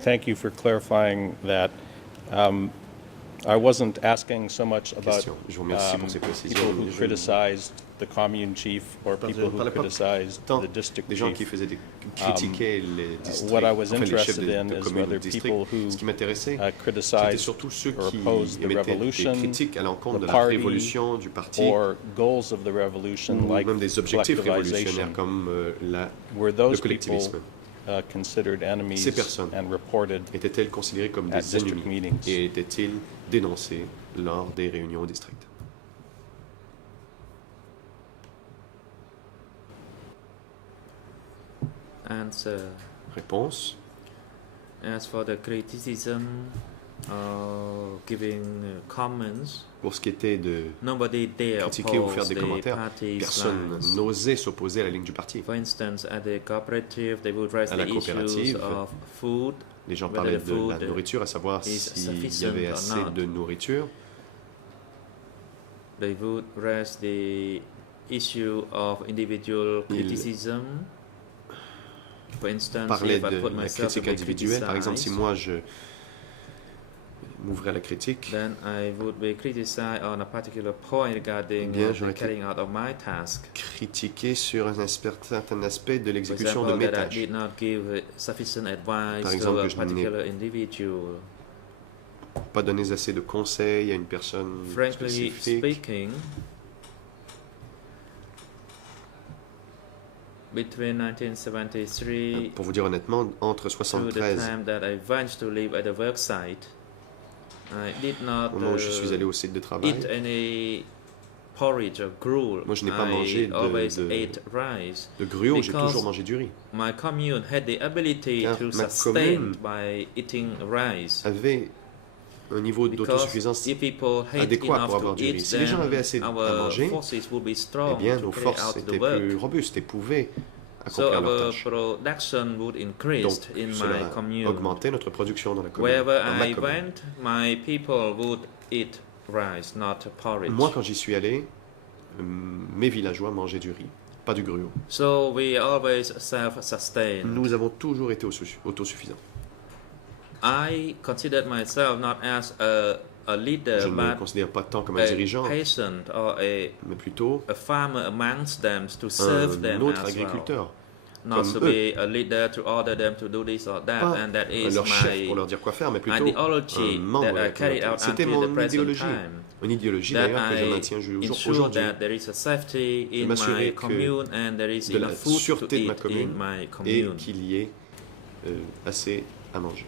Thank you for clarifying that. I wasn't asking so much about Question. Je vous remercie pour ces précisions. people who Je- criticized the commune chief or je ne people who parlais pas criticized tant the district des gens qui chief. critiquaient les districts, What I was enfin, les chefs interested in de is communes ou whether de districts. people who Ce qui m'intéressait, c'était criticized surtout ceux or qui opposed the émettaient des revolution, critiques à l'encontre the de la party, révolution du parti, or goals of the revolution ou like même des objectifs collectivization. révolutionnaires comme Were le those collectivisme. people considered enemies Ces personnes and reported Étaient-elles considérées comme at des district ennemis meetings? et étaient-ils dénoncés lors des réunions au district? Answer. Réponse. As for the criticism or giving comments, Pour ce qui était de nobody dare critiquer ou faire oppose des the commentaires, party's personne lines. n'osait s'opposer à la ligne du parti. For instance, at the cooperative, they would raise À the la issues coopérative, of food, Les gens whether parlaient the de la food nourriture, à savoir is s'il y sufficient avait or assez not. de nourriture. they would raise the issue of individual Ils criticism. For instance, Parlaient if I de put la myself to critique be individuelle. Par exemple, si criticized, moi je m'ouvrais à la critique, then I would be criticized on a particular point regarding Bien, the j'aurais été carrying out of my task. critiquer sur un certain aspect de For l'exécution de example, mes that I tâches. did not give sufficient advice Par to exemple, a que je n'ai particular individual. Pas donner assez de conseils à une personne Frankly spécifique. speaking, between 1973 Pour vous dire honnêtement, entre to the 73, time that I went to live at the work site, I did not au moment où je suis allé au site de travail, eat any porridge or gruel. Moi, je n'ai pas I mangé always ate rice. de gruau, j'ai because toujours mangé du riz. My commune had the ability Car to ma sustain commune by eating rice. Avait un niveau Because d'autosuffisance if people had adéquat enough pour avoir to du riz. eat, Si les gens then avaient assez à our manger, forces would be eh strong bien, to nos carry forces out the étaient work. plus robustes et pouvaient So accomplir leurs our tâches. production would increase Donc, in my cela commune. augmentait notre production dans la commune, Wherever dans ma I commune. went, my people would eat rice, not porridge. Moi, quand j'y suis allé, mes villageois mangeaient du riz, pas du gruau. So we always self-sustained. Nous avons toujours été autosuffisants. I considered myself not as a leader, Je ne me but considère pas tant comme un a dirigeant, peasant or mais plutôt a farmer amongst them to serve them un autre as well. agriculteur. Not comme to eux. be a leader to order them to do this or that, Pas and that is leur chef my pour leur dire quoi faire, mais plutôt ideology un membre de that la I carried communauté. out C'était until the mon present idéologie. time. Une idéologie That d'ailleurs que je I maintiens ensure aujourd'hui, that there is a safety in m'assurer my que commune and there is de la enough food to sûreté de ma eat in commune my et commune. qu'il y ait assez à manger.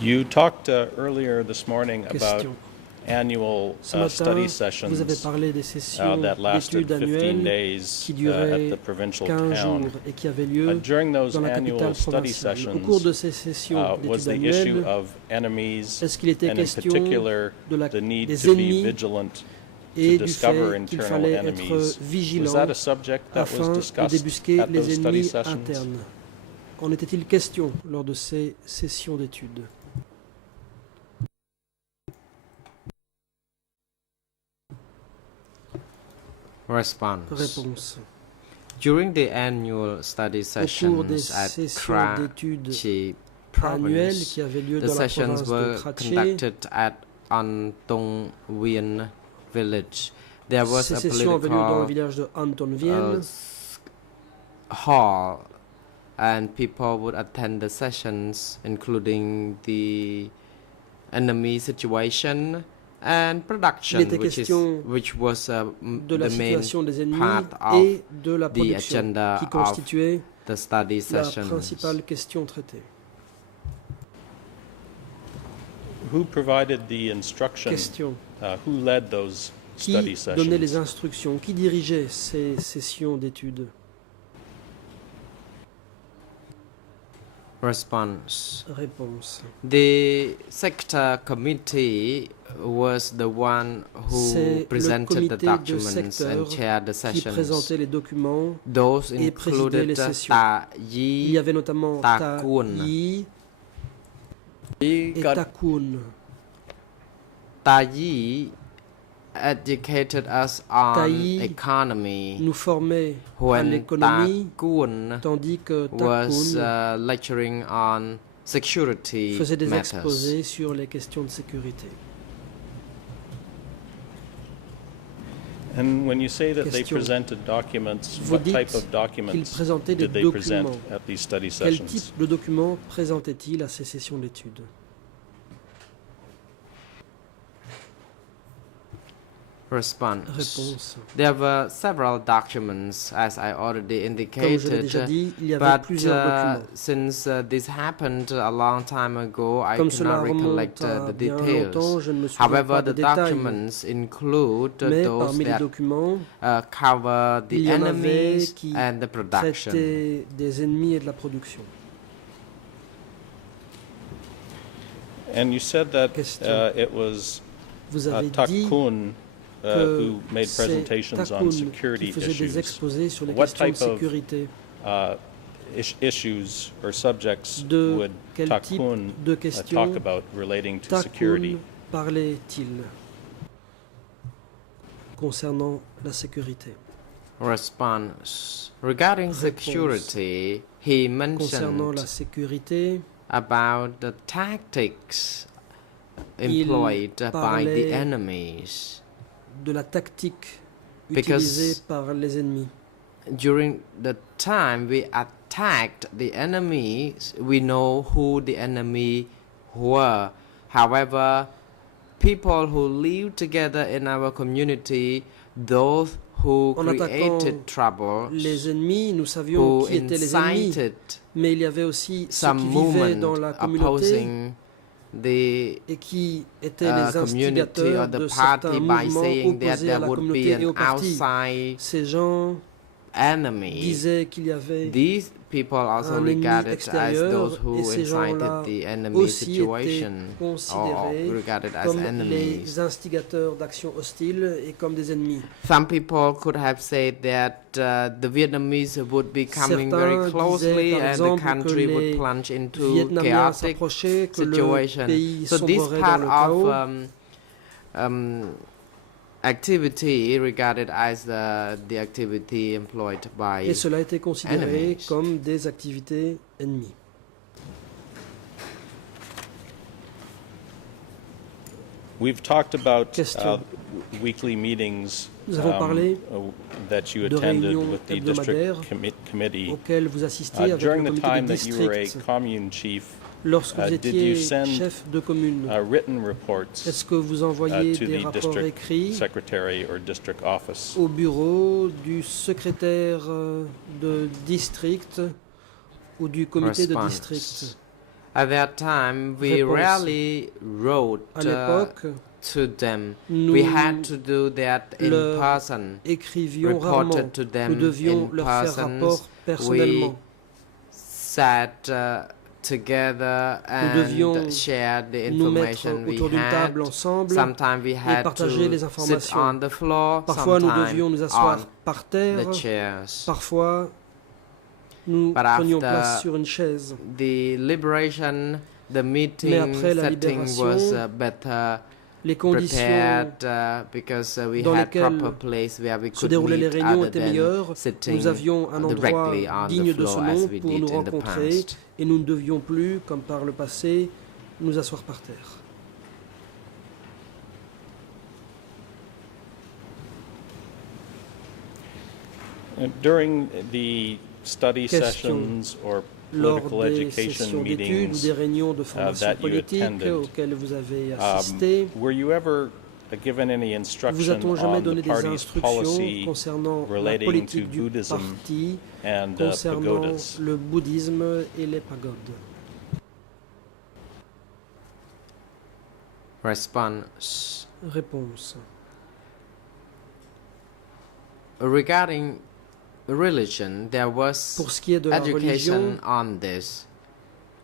You talked earlier this morning about Question. annual Ce matin, study vous avez sessions parlé des sessions that lasted d'études 15 annuelles days qui at duraient the provincial 15 jours town. et qui avaient lieu During those dans la annual capitale study provinciale. Au cours de sessions, ces sessions was d'études the issue annuelles, of enemies est-ce qu'il était and in question particular de the need des to be ennemis vigilant et to du discover fait qu'il internal fallait être enemies? Was vigilant that a subject that was afin de discussed débusquer at those les study ennemis sessions? internes? En était-il question lors de ces sessions d'études? Response. Réponse. During the annual study Au cours des sessions at sessions d'études Krachi annuelles province, qui avaient lieu the dans la sessions province de were Kraché, conducted at Antong Wien village. There was ces a sessions avaient lieu dans le political village de Antonville. hall, and people would attend the sessions, including the enemy situation and production, était question which was de la the main situation des ennemis part of et de la the production, agenda qui of constituait the study la sessions. principale question traitée. Who provided the instruction? Question. Who led those Qui study donnait les sessions? instructions? Qui dirigeait ces sessions d'études? Response. Réponse. The sector committee was the one who C'est le presented the comité de documents secteur and chaired the qui sessions. présentait les documents Those et présidait les included sessions. Ta Il y Yi, avait notamment Ta Ta Kun. Yi ពី et គាត់ Ta Kun. Ta Yi educated us on Ta Yi economy, nous formait à when Ta l'économie, Kun tandis que Ta was Kun lecturing on security faisait des matters. exposés sur les questions de sécurité. And when you say that they Question. presented documents, Vous what type dites of qu'il documents présentait des did they present documents. at these study Quel sessions? type de documents présentait-il à ces sessions d'études? Response. Réponse. There were several documents, as I already Comme je l'ai déjà indicated, dit, il y avait but plusieurs documents. since this happened a long time ago, I Comme cela cannot remonte recollect à the bien details. longtemps, je ne me souviens However, pas the des détails. documents include Mais those parmi les that documents, cover the il y en avait enemies qui and the production. traitaient des ennemis et de la production. And you said that Question. it was Vous avez dit Takun que who made c'est presentations on Takun security qui faisait des issues. exposés sur les What questions de type of sécurité. Issues or subjects De would quel type Takun de talk questions about relating to security? Takun parlait-il concernant la sécurité? Response. Regarding Réponse. security, he Concernant la mentioned sécurité, about the tactics Il employed by the parlait enemies. de la tactique Because- utilisée par les ennemis. During the time we attacked the enemies, we know who the enemy were. However, people who live together in our community, those who En attaquant created trouble, Les ennemis, nous savions who qui étaient les ennemis, incited mais il y avait aussi ceux some qui vivaient dans movement la communauté opposing the et qui étaient les community instigateurs or de the party certains by mouvements saying that opposés à there la would be communauté et an au parti. outside Ces gens enemy. disaient qu'il y avait These people also un ennemi regarded as extérieur those who et ces gens-là incited the enemy aussi situation étaient or considérés regarded as comme enemies. les instigateurs d'actions hostiles et comme des ennemis. Some people could have said that the Vietnamese would be coming very Certains closely disaient, par and the exemple, country que would les plunge into Vietnamiens chaotic s'approchaient, que le situation. pays So this sombrerait part dans le of chaos. activity regarded as the activity employed by Et cela a été considéré enemies. comme des activités ennemies. We've talked about Question. weekly meetings Nous avons parlé that you de attended réunions with the hebdomadaires district committee. auxquels vous assistiez avec During le the comité time du that you were a district commune chief, lorsque vous did étiez you send chef de commune. written reports Est-ce que vous envoyez to des the rapports district écrits secretary or district office? au bureau du secrétaire de district ou du comité de Response. district? At that time, we Réponse. rarely wrote À l'époque, to them. nous We had to do that in leur person. écrivions rarement. Reported to them Nous devions in leur faire persons. rapport personnellement. Sat together devions and shared the Nous mettre information we autour d'une had. table ensemble. Sometimes we had partager les to sit informations. on the floor. Parfois, nous sometimes devions nous asseoir on par terre. the chairs. Parfois, nous But prenions after place sur une chaise. The liberation, the meeting après la setting libération, was better Les conditions prepared because we dans had lesquelles proper place where we se could déroulaient les meet réunions other étaient than meilleures. sitting Nous avions un endroit directly on the digne de ce floor as nom we pour did nous in the rencontrer past. et nous ne devions plus, comme par le passé, nous asseoir par terre. During the study Question. sessions or Lors political des education sessions d'études ou meetings, des réunions de formation that you politique attended, auxquelles vous avez assisté, were you ever given any vous instruction a-t-on jamais on the donné des party's instructions policy concernant la relating politique to du Buddhism parti, and concernant pagodas? le bouddhisme et les pagodes? Response. Réponse. Regarding religion, there was Pour ce qui est de la religion, education on this.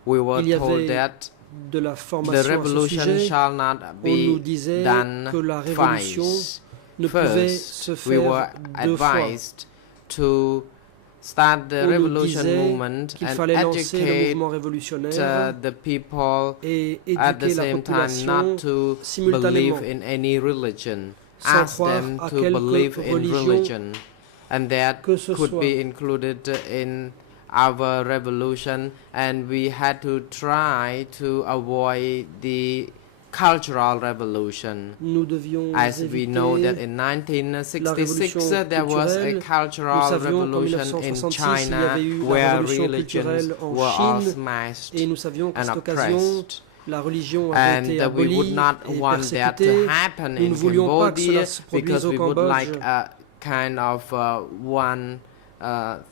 We were il y told avait that de la the formation à ce revolution sujet. shall not On nous be disait done que la révolution twice. ne pouvait First, se we were faire deux fois. advised to start the On nous revolution disait movement qu'il and fallait lancer le educate mouvement révolutionnaire the people et at the éduquer la same time population not to simultanément, believe in any religion. sans Ask croire them à to quelque believe in religion religion, and that que ce could soit. be included in our revolution, and we had to try to avoid the cultural revolution. Nous devions As we know that éviter in la 1966 révolution there was a culturelle. Nous cultural savions qu'en revolution in 1966, il y China avait eu la where révolution religions culturelle en were all Chine, smashed et nous savions qu'à and cette occasion, oppressed. la religion avait été And we would abolie not et want that to persécutée. happen Nous in ne voulions pas que Cambodia cela se because produise au we would like Cambodge. a kind of one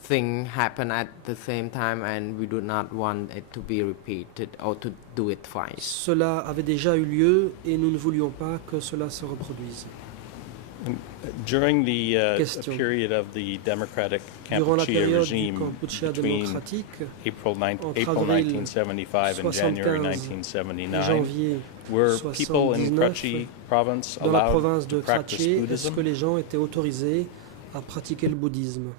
thing happen at the same time, and we do not want it to be repeated or to do it twice. Cela avait déjà eu lieu et nous ne voulions pas que cela se reproduise. During the Question. period of the democratic Durant la Kampuchea période du regime Kampuchea between démocratique, April entre avril 1975 and January 75 et 1979, janvier were people in 79, Karachi province dans la allowed province to de practice Kratchie, est-ce Buddhism? que les gens étaient autorisés à pratiquer le bouddhisme?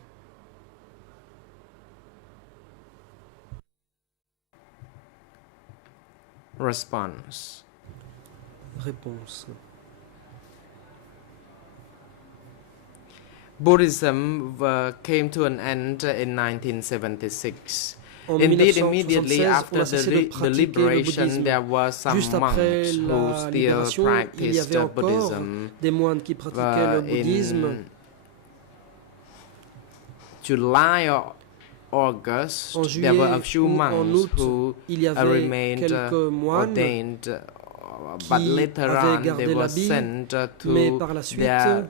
Response. Réponse. Buddhism came to an end in 1976. En Indeed, 1976, immediately on a after cessé de the pratiquer le liberation, bouddhisme. there were some Juste après monks who la still libération, il y practiced avait encore Buddhism. des moines qui pratiquaient le bouddhisme. In July or August, En there were a juillet few ou en monks août, who il y avait remained quelques moines ordained, but qui later avaient on gardé they were l'habit, sent mais to par la suite, their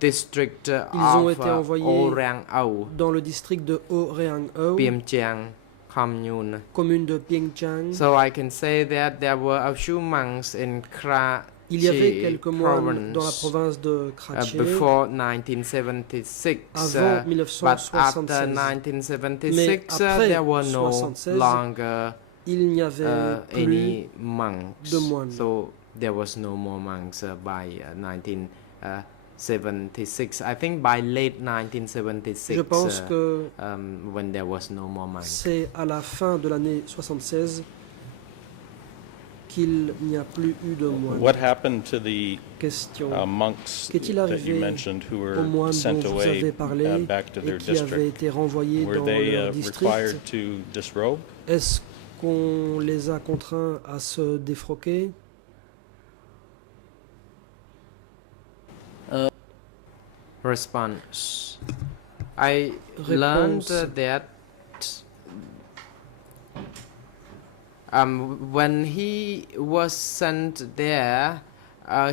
district ils ont of été envoyés Orang-au, dans le district de Oreang-au, Piemchiang commune. commune de Piengchang. So I can say that there were a few monks in Il y avait Karachi quelques moines dans la province province de Kratchie before 1976, avant but after 1976. 1976 Mais après there were no 76, longer il n'y avait plus any monks. de moines. So there was no more monks by 1976. I think by late 1976, Je pense que when there was no more monks. c'est à la fin de l'année 76 qu'il n'y a plus eu de moines. What happened to the Question. monks Qu'est-il that you arrivé mentioned who aux were moines sent dont vous away avez parlé back to et their qui avaient district? été renvoyés Were dans they leur required district? to disrobe? Est-ce qu'on les a contraints à se défroquer? Response. I learned Réponse. that when he was sent there,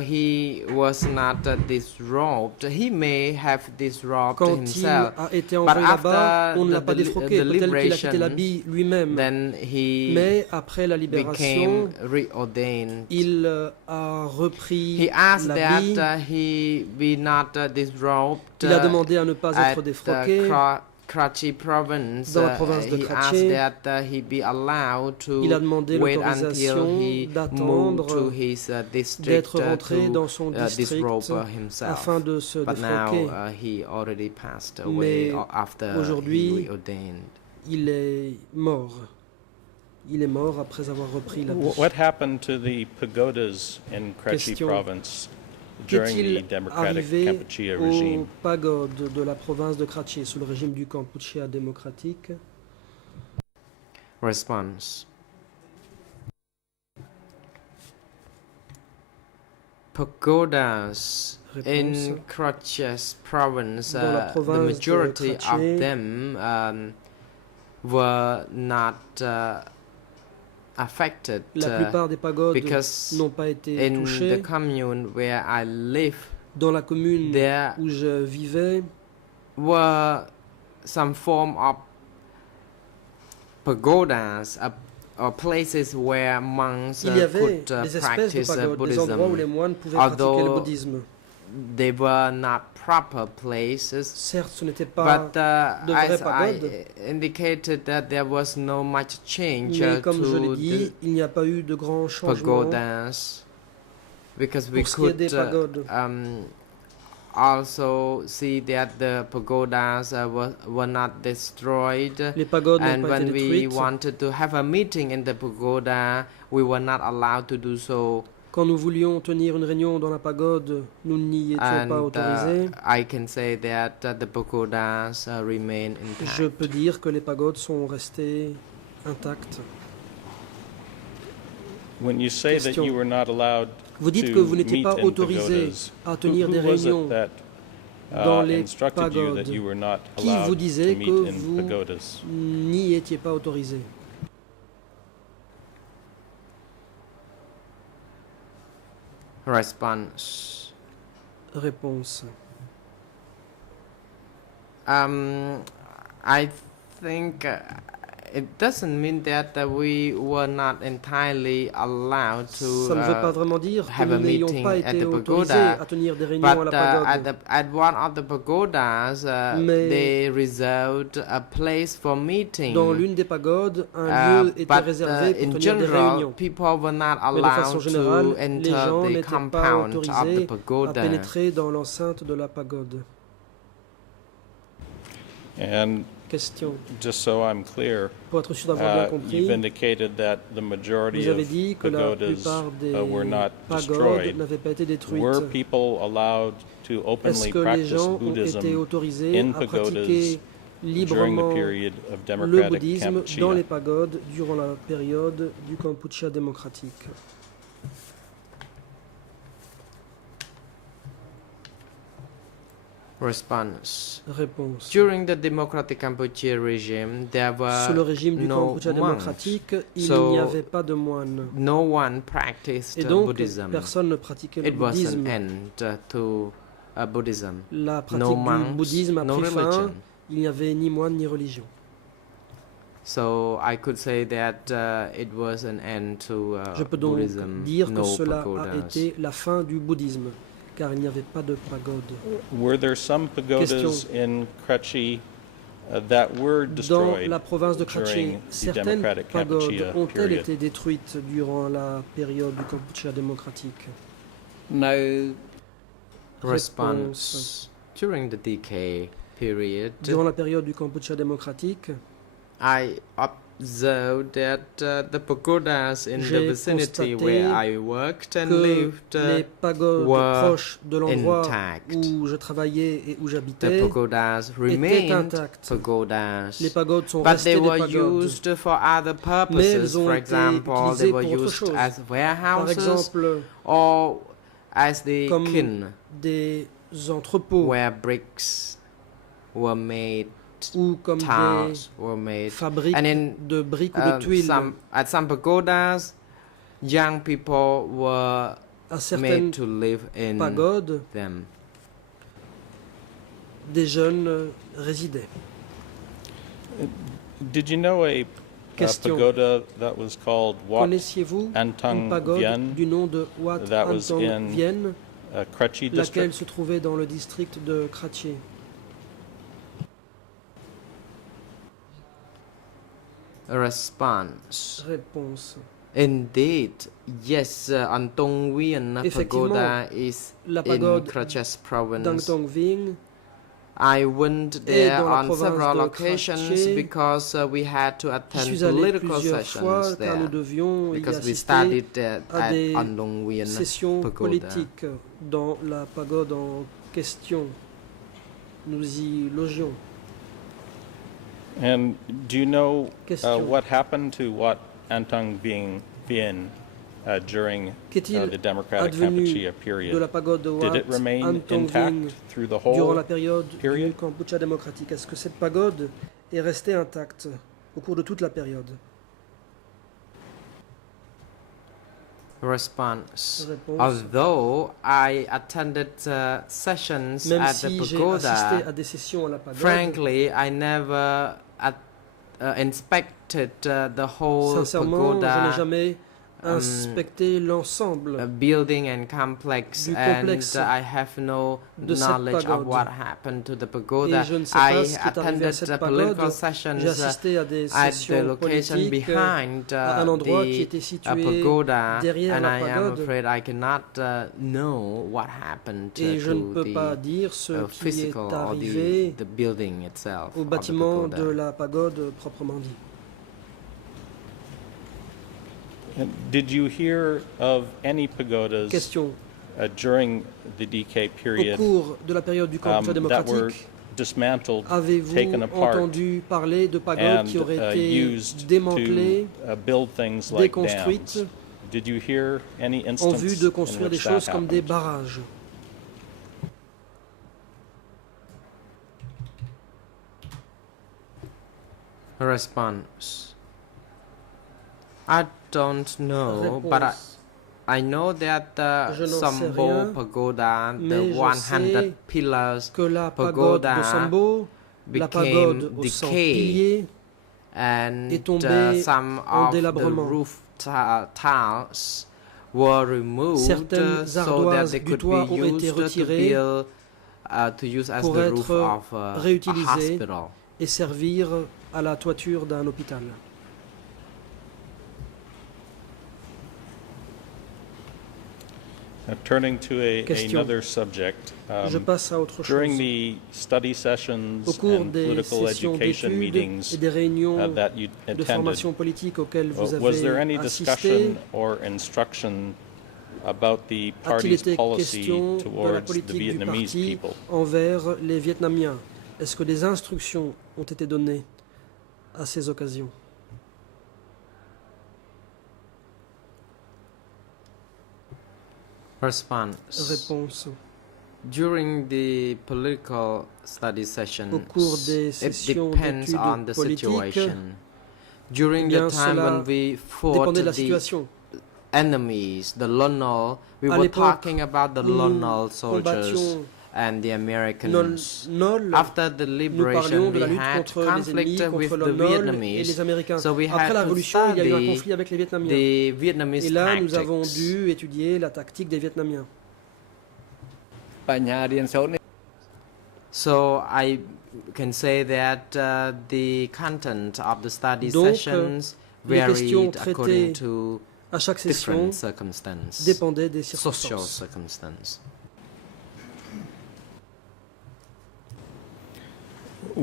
he was not disrobed. He may have disrobed Quand il himself, a été but envoyé là-bas, after on ne l'a the pas défroqué, peut-être qu'il a quitté liberation, l'habit lui-même. then he Mais après la libération, became reordained. il a repris He asked l'habit. that he be not disrobed. Il a demandé à ne pas at être défroqué. Karachi province. Dans la province de He Karachi. asked that he be allowed to Il a demandé wait l'autorisation until he moved d'attendre to his district d'être rentré to dans son district disrobe himself. afin de se But now défroquer. he already passed away Mais after aujourd'hui, he reordained. Il est mort. Il est mort après avoir repris l'habit. What happened to the pagodas in Karachi Question. province during the Qu'est-il democratic arrivé Kampuchea aux regime? pagodes de la province de Karachi sous le régime du Kampuchea démocratique? Response. Pagodas in Réponse. Karachi province, Dans la the province de majority Karachi, of them were not affected La plupart des pagodes because n'ont pas été in the touchées. commune where I live, Dans la commune there où je vivais, were some form of pagodas or places where monks il y avait could des espèces de practice pagodes, des endroits où les Buddhism. moines pouvaient pratiquer le Although bouddhisme. they were not proper places. Certes, ce n'était pas But de vraies as I pagodes. indicated that there was no much change Mais comme je l'ai to dit, the il n'y a pas eu de grands changements pagodas because we pour ce qui est des could pagodes. also see that the pagodas were not destroyed. Les pagodes n'ont And pas été when we détruites. wanted to have a meeting in the pagoda, we were not allowed to do so Quand nous voulions tenir une réunion dans la pagode, nous n'y étions pas autorisés. I can say that the pagodas remain intact. Je peux dire que les pagodes sont restées intactes. When you say that you were not allowed Vous dites to que vous n'étiez meet pas in autorisé pagodas, à tenir des who was réunions it that dans les instructed you that pagodes. you were not Qui vous allowed disait to que meet in vous pagodas? n'y étiez pas autorisé? Response. Réponse. I think it doesn't mean that we were not entirely allowed to Ça ne veut pas vraiment dire que have nous a n'ayons meeting pas at été the autorisés pagoda, à tenir des réunions à but la pagode. at one of the pagodas, Mais they reserved a place for meeting. Dans l'une des pagodes, un lieu était But réservé pour in tenir des general, réunions. people were not Mais de façon allowed générale, to les gens enter the n'étaient pas compound of the autorisés à pagoda. pénétrer dans l'enceinte de la pagode. And Question. just so I'm clear, Pour être sûr d'avoir bien compris, you've indicated that the majority vous avez of dit que la pagodas plupart des were not pagodes destroyed. n'avaient pas été détruites. Were people allowed to Est-ce openly que les practice gens ont Buddhism été autorisés in à pagodas pratiquer during the librement period of le democratic bouddhisme dans Kampuchea? les pagodes durant la période du Kampuchea démocratique? Response. Réponse. During the democratic Kampuchea regime, there Sous le were régime du no Kampuchea monks. démocratique, il So, n'y avait pas de moines. No one practiced Et donc, Buddhism. personne ne pratiquait le It was bouddhisme. an end to Buddhism. La pratique No du monks, bouddhisme a no pris fin. religion. Il n'y avait ni moine ni religion. So I could say that it was an end to Je peux donc Buddhism. dire que No cela a pagodas. été la fin du bouddhisme, car il n'y avait pas de pagode. Were there some pagodas Question. in Kratchi that were Dans destroyed la province de Kratchi, during the certaines democratic pagodes Kampuchea ont-elles period? été détruites durant la période du Kampuchea démocratique? នៅ Response. During the decay period, Durant la période du Kampuchea démocratique, I observed that the pagodas in the J'ai vicinity constaté where I worked and que lived les pagodes were proches de l'endroit intact. où je travaillais et où The j'habitais pagodas étaient remained intactes. pagodas. Les pagodes sont But they restées des were pagodes. used for other Mais elles purposes. ont For été example, they utilisées were pour autre used chose. as Par warehouses exemple, or as the comme kin des entrepôts where bricks were made, ou comme des tiles were made. fabriques And in de briques ou de tuiles. at some pagodas, young people were À certaines made to live in pagodes, them. des jeunes résidaient. Did you know a Question. pagoda that was called Wat Connaissiez-vous une Antong pagode Vien, du nom de Wat that was Antong in Vien, Kratchi laquelle district? se trouvait dans le district de Kratchi? Response. Réponse. Indeed, yes, Antong Vien Effectivement, pagoda is la in pagode Kratchis province. d'Antong Vien I went there dans la on province several de occasions Kratchi. because we had to J'y attend suis allé political plusieurs fois sessions car nous there devions y because we assister studied à at des Antong Vien sessions pagoda. politiques dans la pagode en question. Nous y logions. And do you know Question. what happened to Wat Antong Vien during Qu'est-il the democratic advenu Kampuchea de period? la pagode de Did Wat it remain Antong Vien intact through the durant whole la période period? du Kampuchea démocratique? Est-ce que cette pagode est restée intacte au cours de toute la période? Response. Réponse. Although I attended sessions Même at si the j'ai assisté pagoda, à des sessions à la pagode, frankly, I never inspected the whole sincèrement, je n'ai pagoda jamais inspecté l'ensemble building and complex, du and complexe I have no de cette knowledge pagode. of what happened to the Et pagoda. je ne sais pas I ce qui est arrivé à attended cette political pagode. sessions J'ai assisté à des at the sessions location politiques behind à un endroit qui the était situé pagoda, derrière and la I am pagode. afraid I cannot know what happened Et je ne to peux pas the dire ce qui est physical or arrivé the building itself au of the bâtiment pagoda. de la pagode proprement dit. Did you hear of any pagodas Question. during the DK Au period cours de la période du Cambodge that were démocratique, dismantled, avez-vous taken apart, entendu parler de pagodes and qui auraient été used démantelées, to build things like déconstruites, dams? Did you hear any en instance vue de in construire des which that choses comme des happened? barrages? Response. I don't know, but Réponse. I know that Je the n'en sais Sambo rien, Pagoda, mais the je 100 sais pillars, Que la pagode de pagoda Sambo, la pagode aux 100 piliers, and est tombée some en of the délabrement. roof tiles were removed Certaines so that ardoises they du could toit be ont été used to retirées build to use as pour the roof être of a réutilisées hospital. et servir à la toiture d'un hôpital. Turning to Question. another subject, Je passe à autre during chose. the study sessions Au cours and des political sessions education d'études meetings et des réunions that you de attended, formation politique auxquelles vous was there any avez assisté, discussion or instruction about the a-t-il party's été policy question de la towards the politique du Vietnamese parti people? envers les Vietnamiens? Est-ce que des instructions ont été données à ces occasions? Response. Réponse. During the political study sessions, Au cours des it sessions depends on d'études the politiques, situation. During bien, the time cela when we fought Dépendait de la the situation. enemies, the Lonol, we À were l'époque talking about the où nous Lonol soldiers combattions and the Nol, Americans. Nol, After the nous liberation, parlions de we la lutte had contre les ennemis, conflict with contre the le Nol et les Vietnamese. Américains. So we Après had la to Révolution, il y a eu un study conflit avec les Vietnamiens. the Vietnamese Et là, nous avons tactics. dû étudier la tactique des Vietnamiens. បញ្ហារៀនសូត្រនេះ So I can say that the content of the study Donc, sessions les questions varied according traitées to À chaque session, different circumstances, dépendait des social circonstances. circumstances.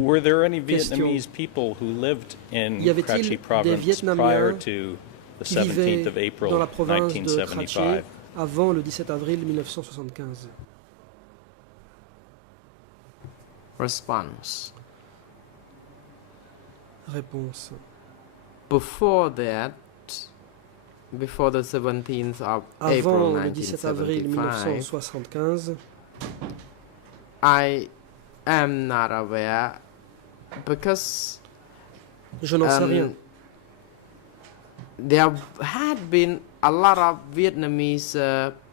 Were there any Question. Vietnamese people who lived in Y avait-il Kratchi des province Vietnamiens prior to the qui 17th vivaient of April dans la province de Kratchi 1975? avant le 17 avril 1975? Response. Réponse. Before that, before the 17th of April Avant le 17 avril 1975, 1975, I am not aware because je n'en sais rien. there had been a lot of Vietnamese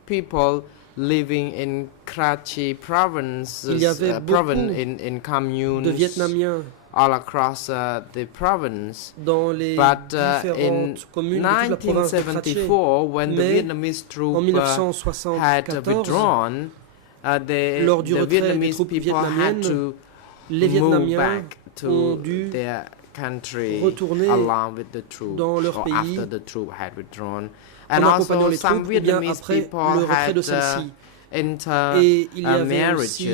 people living in Kratchi province, Il y avait province beaucoup in communes De Vietnamiens all across the province. dans les But in différentes communes de toute la province de Kratchi. 1974, when the Mais Vietnamese En troops had 1974, withdrawn, lors du the retrait des Vietnamese troupes people had vietnamiennes, to les move Vietnamiens back ont to dû their country retourner along with the troops dans leur or pays after the troop had withdrawn. en And accompagnant also les some troupes ou bien Vietnamese après people le retrait de had celles-ci. inter Et il y avait marriages. aussi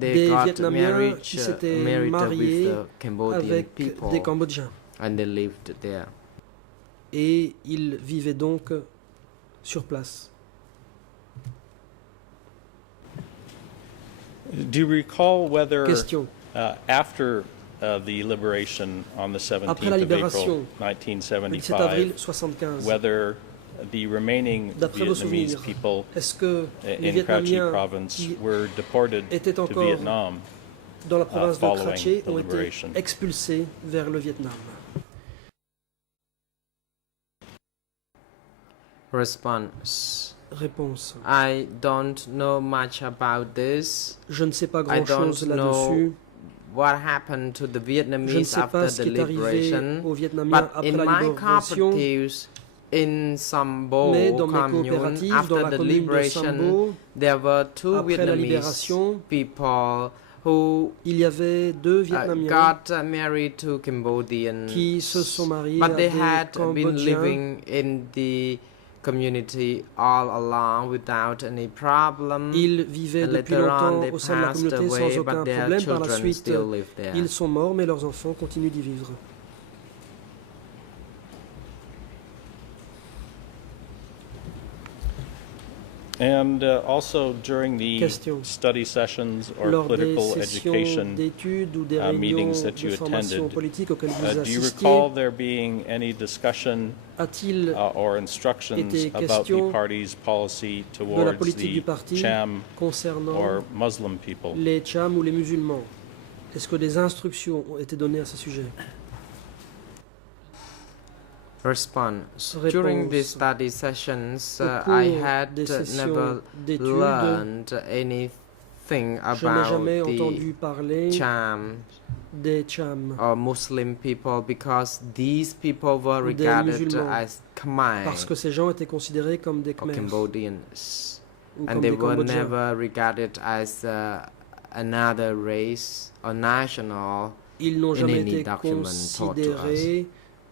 They des got Vietnamiens married, qui s'étaient married mariés with the Cambodian avec people, des Cambodgiens. and they lived there. Et ils vivaient donc sur place. Do you recall whether Question. after the liberation on the 17th Après la of libération, April le 17 avril 1975, 1975, whether the remaining d'après vos Vietnamese souvenirs, people est-ce que les in Kratchi Vietnamiens province qui were deported étaient to encore Vietnam dans la province de following Kratchi the ont été liberation? expulsés vers le Vietnam? Response. Réponse. I don't know much about this. Je ne sais pas I grand-chose don't là-dessus. What happened to the Je ne Vietnamese sais after pas ce the qui est arrivé liberation? aux Vietnamiens But après in la my libération. cooperatives in Sambo Mais dans mes commune, coopératives, dans after la the commune de liberation, Sambo, there were two après la Vietnamese libération, people who il y avait deux Vietnamiens got married to Cambodians, qui se sont mariés à but they des had been Cambodgiens. living in the community all along without any problem. Ils vivaient And depuis later on, longtemps they au sein de la passed communauté away, sans aucun but their problème. Par la children suite, still live there. ils sont morts, mais leurs enfants continuent d'y vivre. And also during the Question. study sessions or Lors des political sessions education d'études ou des réunions meetings that de you formation attended, politique auxquelles vous do you assistiez, recall there being any discussion a-t-il or instructions été about the question party's policy de la towards politique du the parti Cham concernant or Muslim people? les Cham ou les musulmans? Est-ce que des instructions ont été données à ce sujet? Response. Réponse. During the study sessions, Au I cours had des sessions never d'études, learned anything je n'ai jamais about entendu the parler Cham des Cham or Muslim people because these people were Ou des regarded musulmans. as Khmer parce que ces gens étaient considérés comme des or Khmers Cambodians, ou and comme they des were Cambodgiens. never regarded as another race or national. Ils n'ont in jamais any été document taught to considérés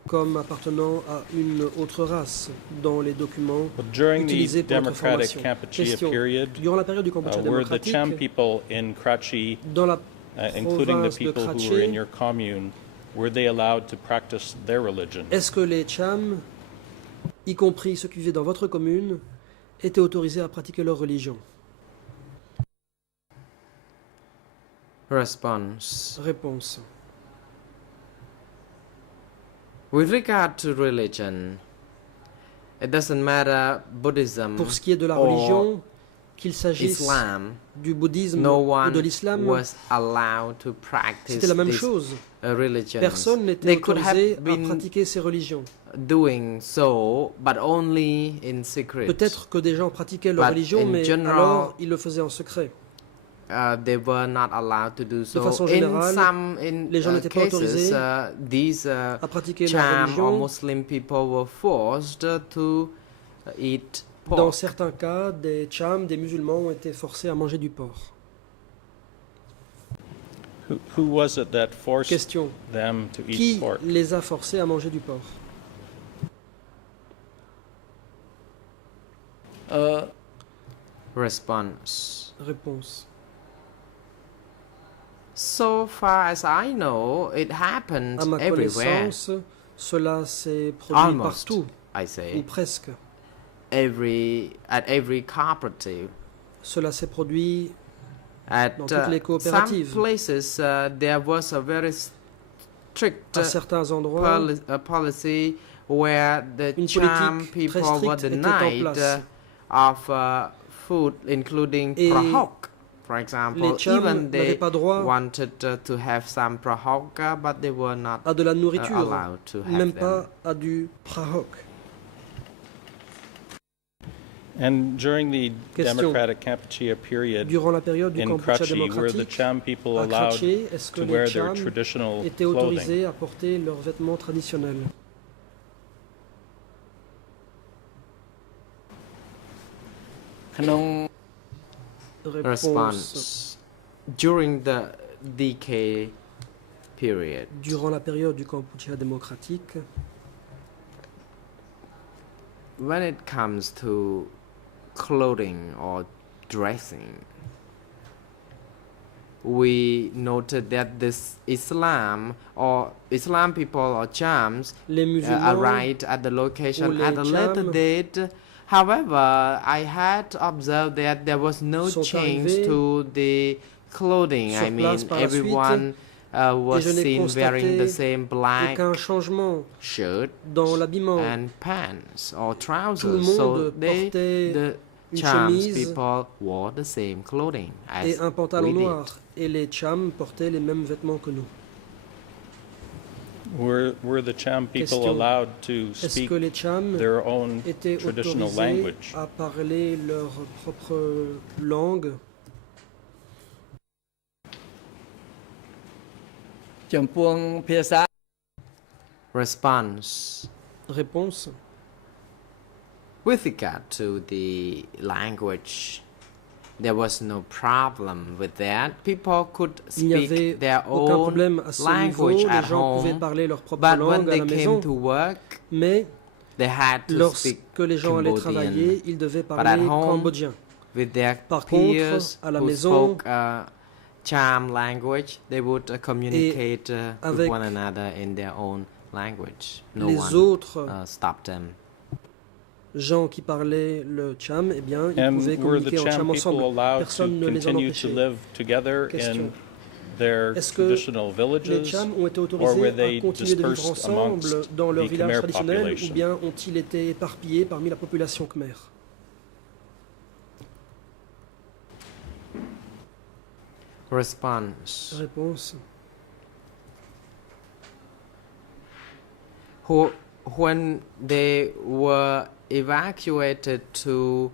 comme appartenant à une autre race dans les documents But during the utilisés pour notre Democratic formation. Kampuchea Question. period, Durant la période du Cambodge were the démocratique, Cham people in Karachi, dans la including the province de people who were in Karachi, your commune, were they allowed to practice their religion? est-ce que les Cham, y compris ceux qui vivaient dans votre commune, étaient autorisés à pratiquer leur religion? Response. Réponse. With regard to religion, it doesn't matter Buddhism Pour ce qui est de la or religion, qu'il s'agisse Islam, du bouddhisme no ou de one l'islam, was allowed to practice c'était la même this chose. religion. Personne n'était They could have autorisé à been pratiquer ces religions. doing so, but only in secret. Peut-être que des gens pratiquaient leur But religion, in mais general, alors ils le faisaient en secret. They were not allowed to do so. façon In générale, some les gens n'étaient pas cases, autorisés these à pratiquer leur Cham or religion. Muslim people were forced to eat Dans pork. certains cas, des Cham, des musulmans, ont été forcés à manger du porc. Who was it that forced Question. them to eat Qui pork? les a forcés à manger du porc? Response. Réponse. So far as I know, it happened À ma everywhere. connaissance, cela s'est produit Almost, partout, I ou say, presque. at every cooperative. Cela s'est produit At Dans toutes les some coopératives. places, there was a very strict à certains endroits. policy where the Une Cham politique très people were stricte était en denied place. of food, including Et prahok. For example, les Cham even n'avaient they pas droit wanted to have some prahok, but they were not à de la nourriture, allowed to have même them. pas à du prahok. And during the Question. Democratic Kampuchea period Durant la période du in Kampuchea Karachi, were the démocratique, Cham people à allowed Karachi, est-ce que to les wear their Cham traditional étaient clothing? autorisés à porter leurs vêtements traditionnels? Réponse. Response. During the decay period, Durant la période du Kampuchea démocratique, when it comes to clothing or dressing, we noted that this Islam or Islam people or Chams les musulmans arrived at the location les at a later Cham date. However, I had observed that there was no sont change arrivés to the clothing. sur I mean, place par la everyone was je n'ai seen wearing the constaté same black aucun changement shirt dans l'habillement. and pants or Tout le trousers. So monde they, portait the une Chams chemise people wore the same clothing et as un pantalon we did. noir. Et les Cham portaient les mêmes vêtements que nous. Were the Cham people Question. allowed to Est-ce speak que les Cham their own étaient traditional autorisés language? à parler leur propre langue? ចំពោះភាសា Response. Réponse. With regard to the language, there was no problem with that. People could Il n'y avait speak their aucun own problème à ce niveau. language Les at gens pouvaient home, parler leur propre but when langue à they la came maison. to work, Mais they had to lorsque speak les gens allaient Cambodian travailler, ils devaient at parler home, cambodgien. with their Par contre, peers à la who maison, spoke Cham language. They would communicate with avec one another in their own language. No les one autres, stopped them. gens qui parlaient le Cham, eh bien, ils And pouvaient were the communiquer en Cham Cham people ensemble. allowed Personne to ne les en continue to empêchait. live together Question. in their Est-ce que traditional les villages, Cham ont été or autorisés were à they continuer de vivre dispersed ensemble amongst dans leur the village Khmer traditionnel, ou population? bien ont-ils été éparpillés parmi la population Khmer? Response. Réponse. When they were evacuated to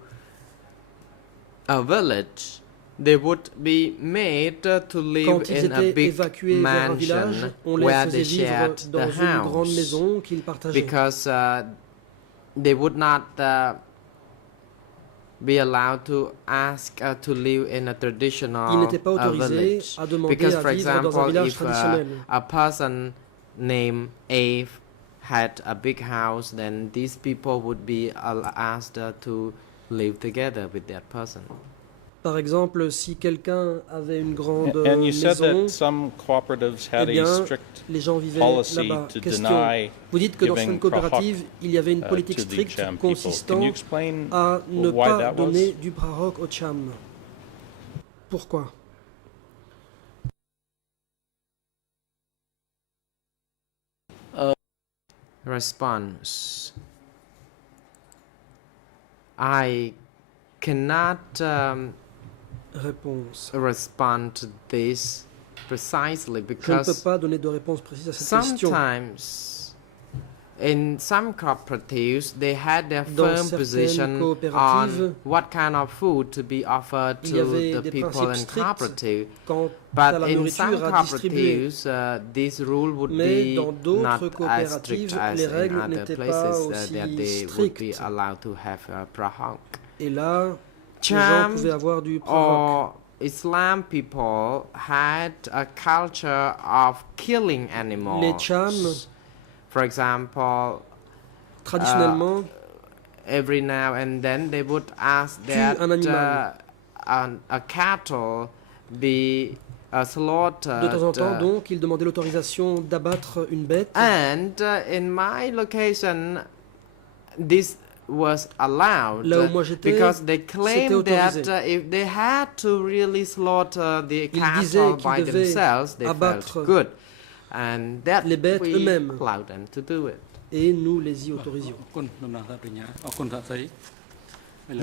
a village, they would be made to live Quand ils in a étaient big évacués vers un village, mansion on les where faisait they vivre shared the dans une grande house maison qu'ils partageaient. because they would not be allowed to ask to live in a Ils traditional n'étaient pas autorisés village. à demander Because, à for vivre dans un example, village if traditionnel. a person named Ave had a big house, then these people would be asked to live together with that person. Par exemple, si quelqu'un avait une grande And you said maison, that some cooperatives had eh bien, a strict les gens vivaient policy là-bas. to Question. deny Vous dites que dans giving certaines coopératives, il y avait une politique to the stricte Cham people. consistant Can you explain à ne why pas that donner was? du prahok au Cham. Pourquoi? Response. I cannot Réponse. respond to this precisely Je ne peux because pas donner de réponse précise à cette question. sometimes in some cooperatives they had their Dans firm certaines position coopératives, on what kind of food to be offered il y to avait the des people principes in stricts cooperative. quant à la But in some nourriture à distribuer. cooperatives, this rule would Mais be dans d'autres not as coopératives, strict as les in règles other n'étaient pas places aussi that they would be strictes. allowed to have prahok. Et là, les gens Cham pouvaient avoir du prahok. or Islam people had a culture of killing animals. Les Cham, For example, traditionnellement, every now and then they would ask that un animal. a cattle be slaughtered. de temps en temps, donc, ils demandaient l'autorisation d'abattre une bête. And in my location, this was allowed Là où moi j'étais, because they claimed that autorisé. if they had to really slaughter the Ils disaient cattle qu'ils by devaient themselves, they abattre felt good, and that les bêtes we eux-mêmes. allowed them to do it. Et nous les y autorisions. អរគុណដំណើរការបញ្ញាអរគុណថាស្រីឥ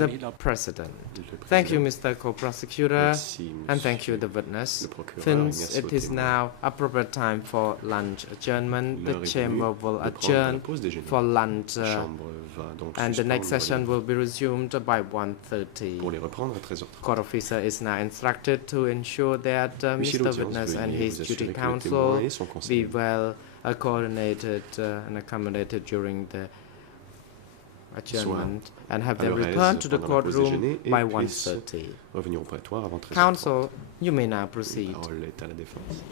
ឡូវនេះ The ដល់ President. Le président. Thank you, Mr. Co-Prosecutor, Merci, and thank you, monsieur the witness. le procureur, Since merci it au is témoin. now appropriate time for lunch adjournment, the L'heure est chamber venue will de prendre adjourn la pause déjeuner. for lunch, La chambre va donc and the next suspendre session will be resumed by 1:30. pour les reprendre à 13h30. Court officer is now instructed to ensure that Huissier Mr. d'audience, Witness and veuillez his vous duty assurer que le counsel témoin et son be conseiller well coordinated and accommodated during the adjournment and have à them leur aise return to the pendant la pause courtroom déjeuner et by puissent 1:30. revenir au prétoire avant 13h30. Counsel, you may now La proceed. parole est à la défense.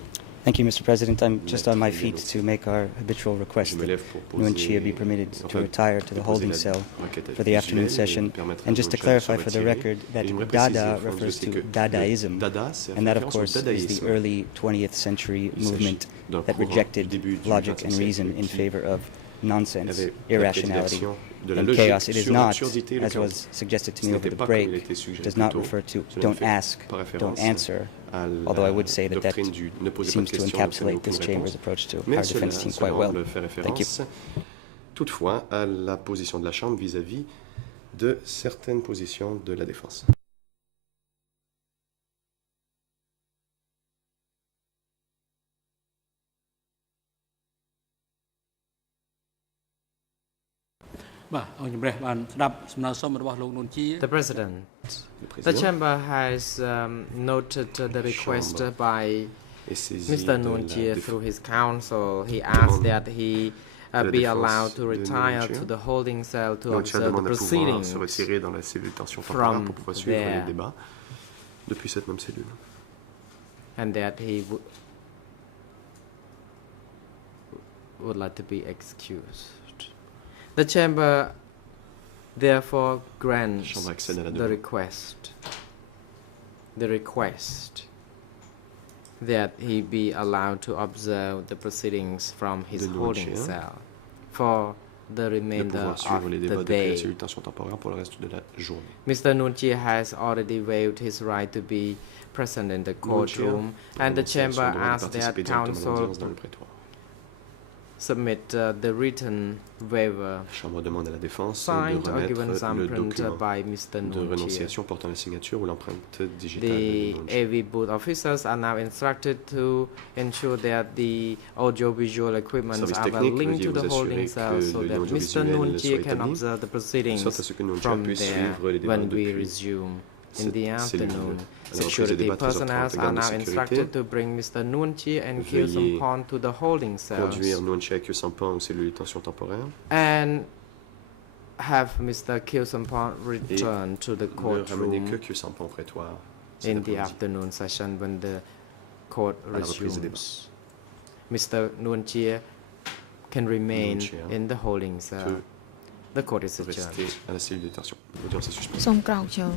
Thank you, Mr. President. I'm just on my Maître feet Leno. to make our habitual Je request me that lève pour Nguyen poser, Chia be permitted to enfin, retire to the déposer holding la cell requête for the afternoon visuelle et session. permettre à And just to Nguyen Chia de se clarify for the retirer. record that Et j'aimerais Dada préciser, faut refers ajouter to que Dadaism, Dada, c'est and that, of référence au course, is the dadaïsme. early 20th century Il s'agit movement d'un that courant rejected du début du logic 20e and reason siècle in qui favor of nonsense, avait la irrationality, prédilection de la and logique chaos. It is sur not, l'absurdité et le as chaos. was suggested to Ce me over n'était the pas comme il break, était suggéré does plus not tôt. refer to Cela don't ne fait ask, pas don't référence answer, à although I la would say that that doctrine du ne posez pas seems de to questions, n'obtenez encapsulate aucune this chamber's réponse. approach to Mais our defense team quite well. semble faire Thank you. référence toutefois à la position de la Chambre vis-à-vis de certaines positions de la défense.បាទអរជំរះបានស្ដាប់សំណើសុំរបស់លោកនួនជា The President. Le The président chamber has noted the request by est saisi Mr. de Nguyen la Chia défense. through his counsel. He asked that he de la be défense allowed to de retire Nguyen Chia. to the holding cell to Nguyen Chia observe the demande à pouvoir proceedings se retirer dans la cellule de tension temporaire from pour pouvoir suivre there. les débats depuis cette même cellule. and that he would like to be excused. The chamber therefore grants Chambre accède à la the demande. request that he be allowed to observe the proceedings from his De Nguyen holding Chia. cell for the de remainder pouvoir suivre les of débats the de créer day. cellule de tension temporaire pour le reste de la journée. Mr. Nunchi has already waived his right to be present in the courtroom, and the chamber asks that counsel submit the written waiver La Chambre demande à la défense signed de or given remettre le thumbprint document by Mr. de Nunchi. renonciation portant la signature ou l'empreinte digitale The de Nunchi. AV booth officers are now instructed to ensure that the audiovisual equipment Service are technique linked to veuillez the vous holding assurer cell que so le that lien Mr. audiovisuel Nunchi soit can établi, observe the de proceedings sorte à ce que Nunchi from puisse there suivre les débats when we depuis resume. In cette the cellule. afternoon, À la reprise des security débats, 13h30, personnel are garde de now sécurité. instructed to bring Mr. Nunchi and Kyo Veuillez Sampon to the holding Conduire cells Nunchi à Kyosampan aux cellules de tension temporaire. and have Mr. Kyo Sampon return to the Ne ramener que courtroom Kyosampan au prétoire cet in the après-midi. afternoon session when the court À la reprise des resumes. Mr. Nunchi can remain Nunchi in the holding cell. peut The court is adjourned. Rester à la cellule de tension. L'audience est suspendue. សូមក្រោកឈរ